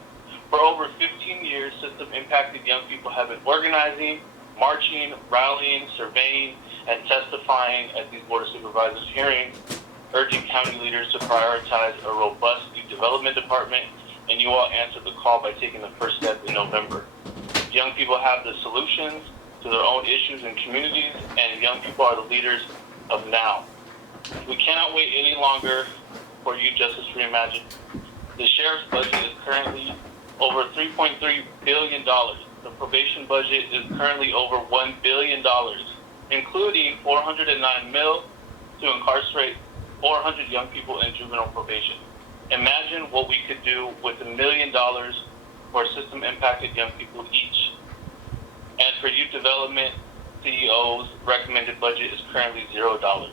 For over 15 years, system-impacted young people have been organizing, marching, rallying, surveying, and testifying at these Board of Supervisors hearings, urging county leaders to prioritize a robust youth development department, and you all answered the call by taking the first step in November. Young people have the solutions to their own issues and communities, and young people are the leaders of now. We cannot wait any longer for Youth Justice Reimagined. The sheriff's budget is currently over $3.3 billion. The probation budget is currently over $1 billion, including $409 million to incarcerate 400 young people in juvenile probation. Imagine what we could do with $1 million for system-impacted young people each. And for youth development, CEO's recommended budget is currently $0.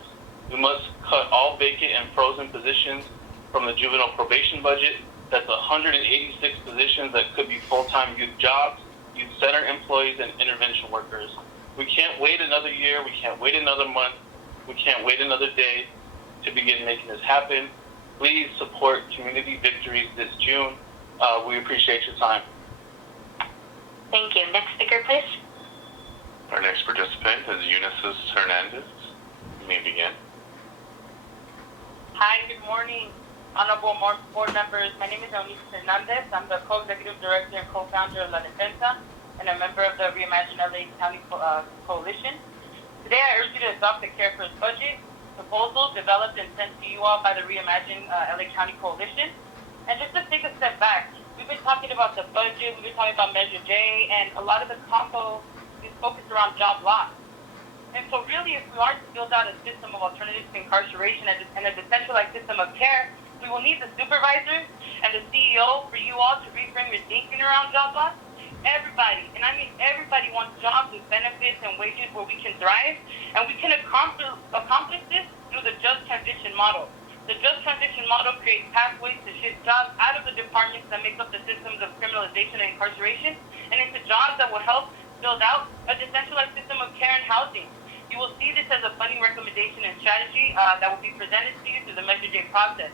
We must cut all vacant and frozen positions from the juvenile probation budget. That's 186 positions that could be full-time youth jobs, youth center employees, and intervention workers. We can't wait another year. We can't wait another month. We can't wait another day to begin making this happen. Please support community victories this June. We appreciate your time. Thank you. Next speaker, please. Our next participant is Eunice Hernandez. You may begin. Hi, good morning, honorable board members. My name is Eunice Hernandez. I'm the co-executive director and co-founder of La Defensa and a member of the Reimagine LA County Coalition. Today, I urge you to adopt the Care First budget proposal developed and sent to you all by the Reimagine LA County Coalition. And just to take a step back, we've been talking about the budget, we've been talking about Measure J, and a lot of the combo is focused around job loss. And so really, if we are to build out a system of alternatives to incarceration and a decentralized system of care, we will need the supervisor and the CEO for you all to reframe your thinking around job loss. Everybody, and I mean everybody, wants jobs with benefits and wages where we can thrive, and we can accomplish this through the just transition model. The just transition model creates pathways to shift jobs out of the departments that make up the systems of criminalization and incarceration and into jobs that will help build out a decentralized system of care and housing. You will see this as a funding recommendation and strategy that will be presented to you through the Measure J process.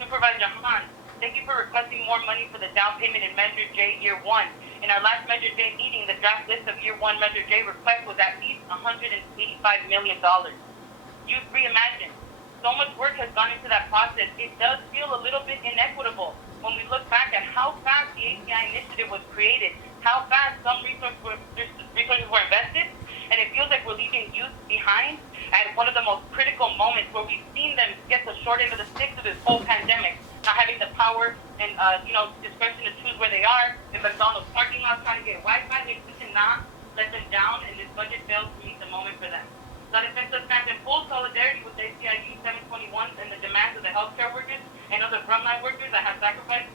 Supervisor Han, thank you for requesting more money for the down payment in Measure J Year 1. In our last Measure J meeting, the draft list of Year 1 Measure J request was at least $185 million. Youth Reimagine. So much work has gone into that process. It does feel a little bit inequitable when we look back at how fast the ACI initiative was created, how fast some resources were invested, and it feels like we're leaving youth behind at one of the most critical moments where we've seen them get the short end of the stick through this whole pandemic, not having the power and discretion to choose where they are in McDonald's parking lots trying to get Wi-Fi. We cannot let them down, and this budget fails to meet the moment for them. La Defensa stands in full solidarity with the ACIU 721s and the demands of the healthcare workers and other frontline workers that have sacrificed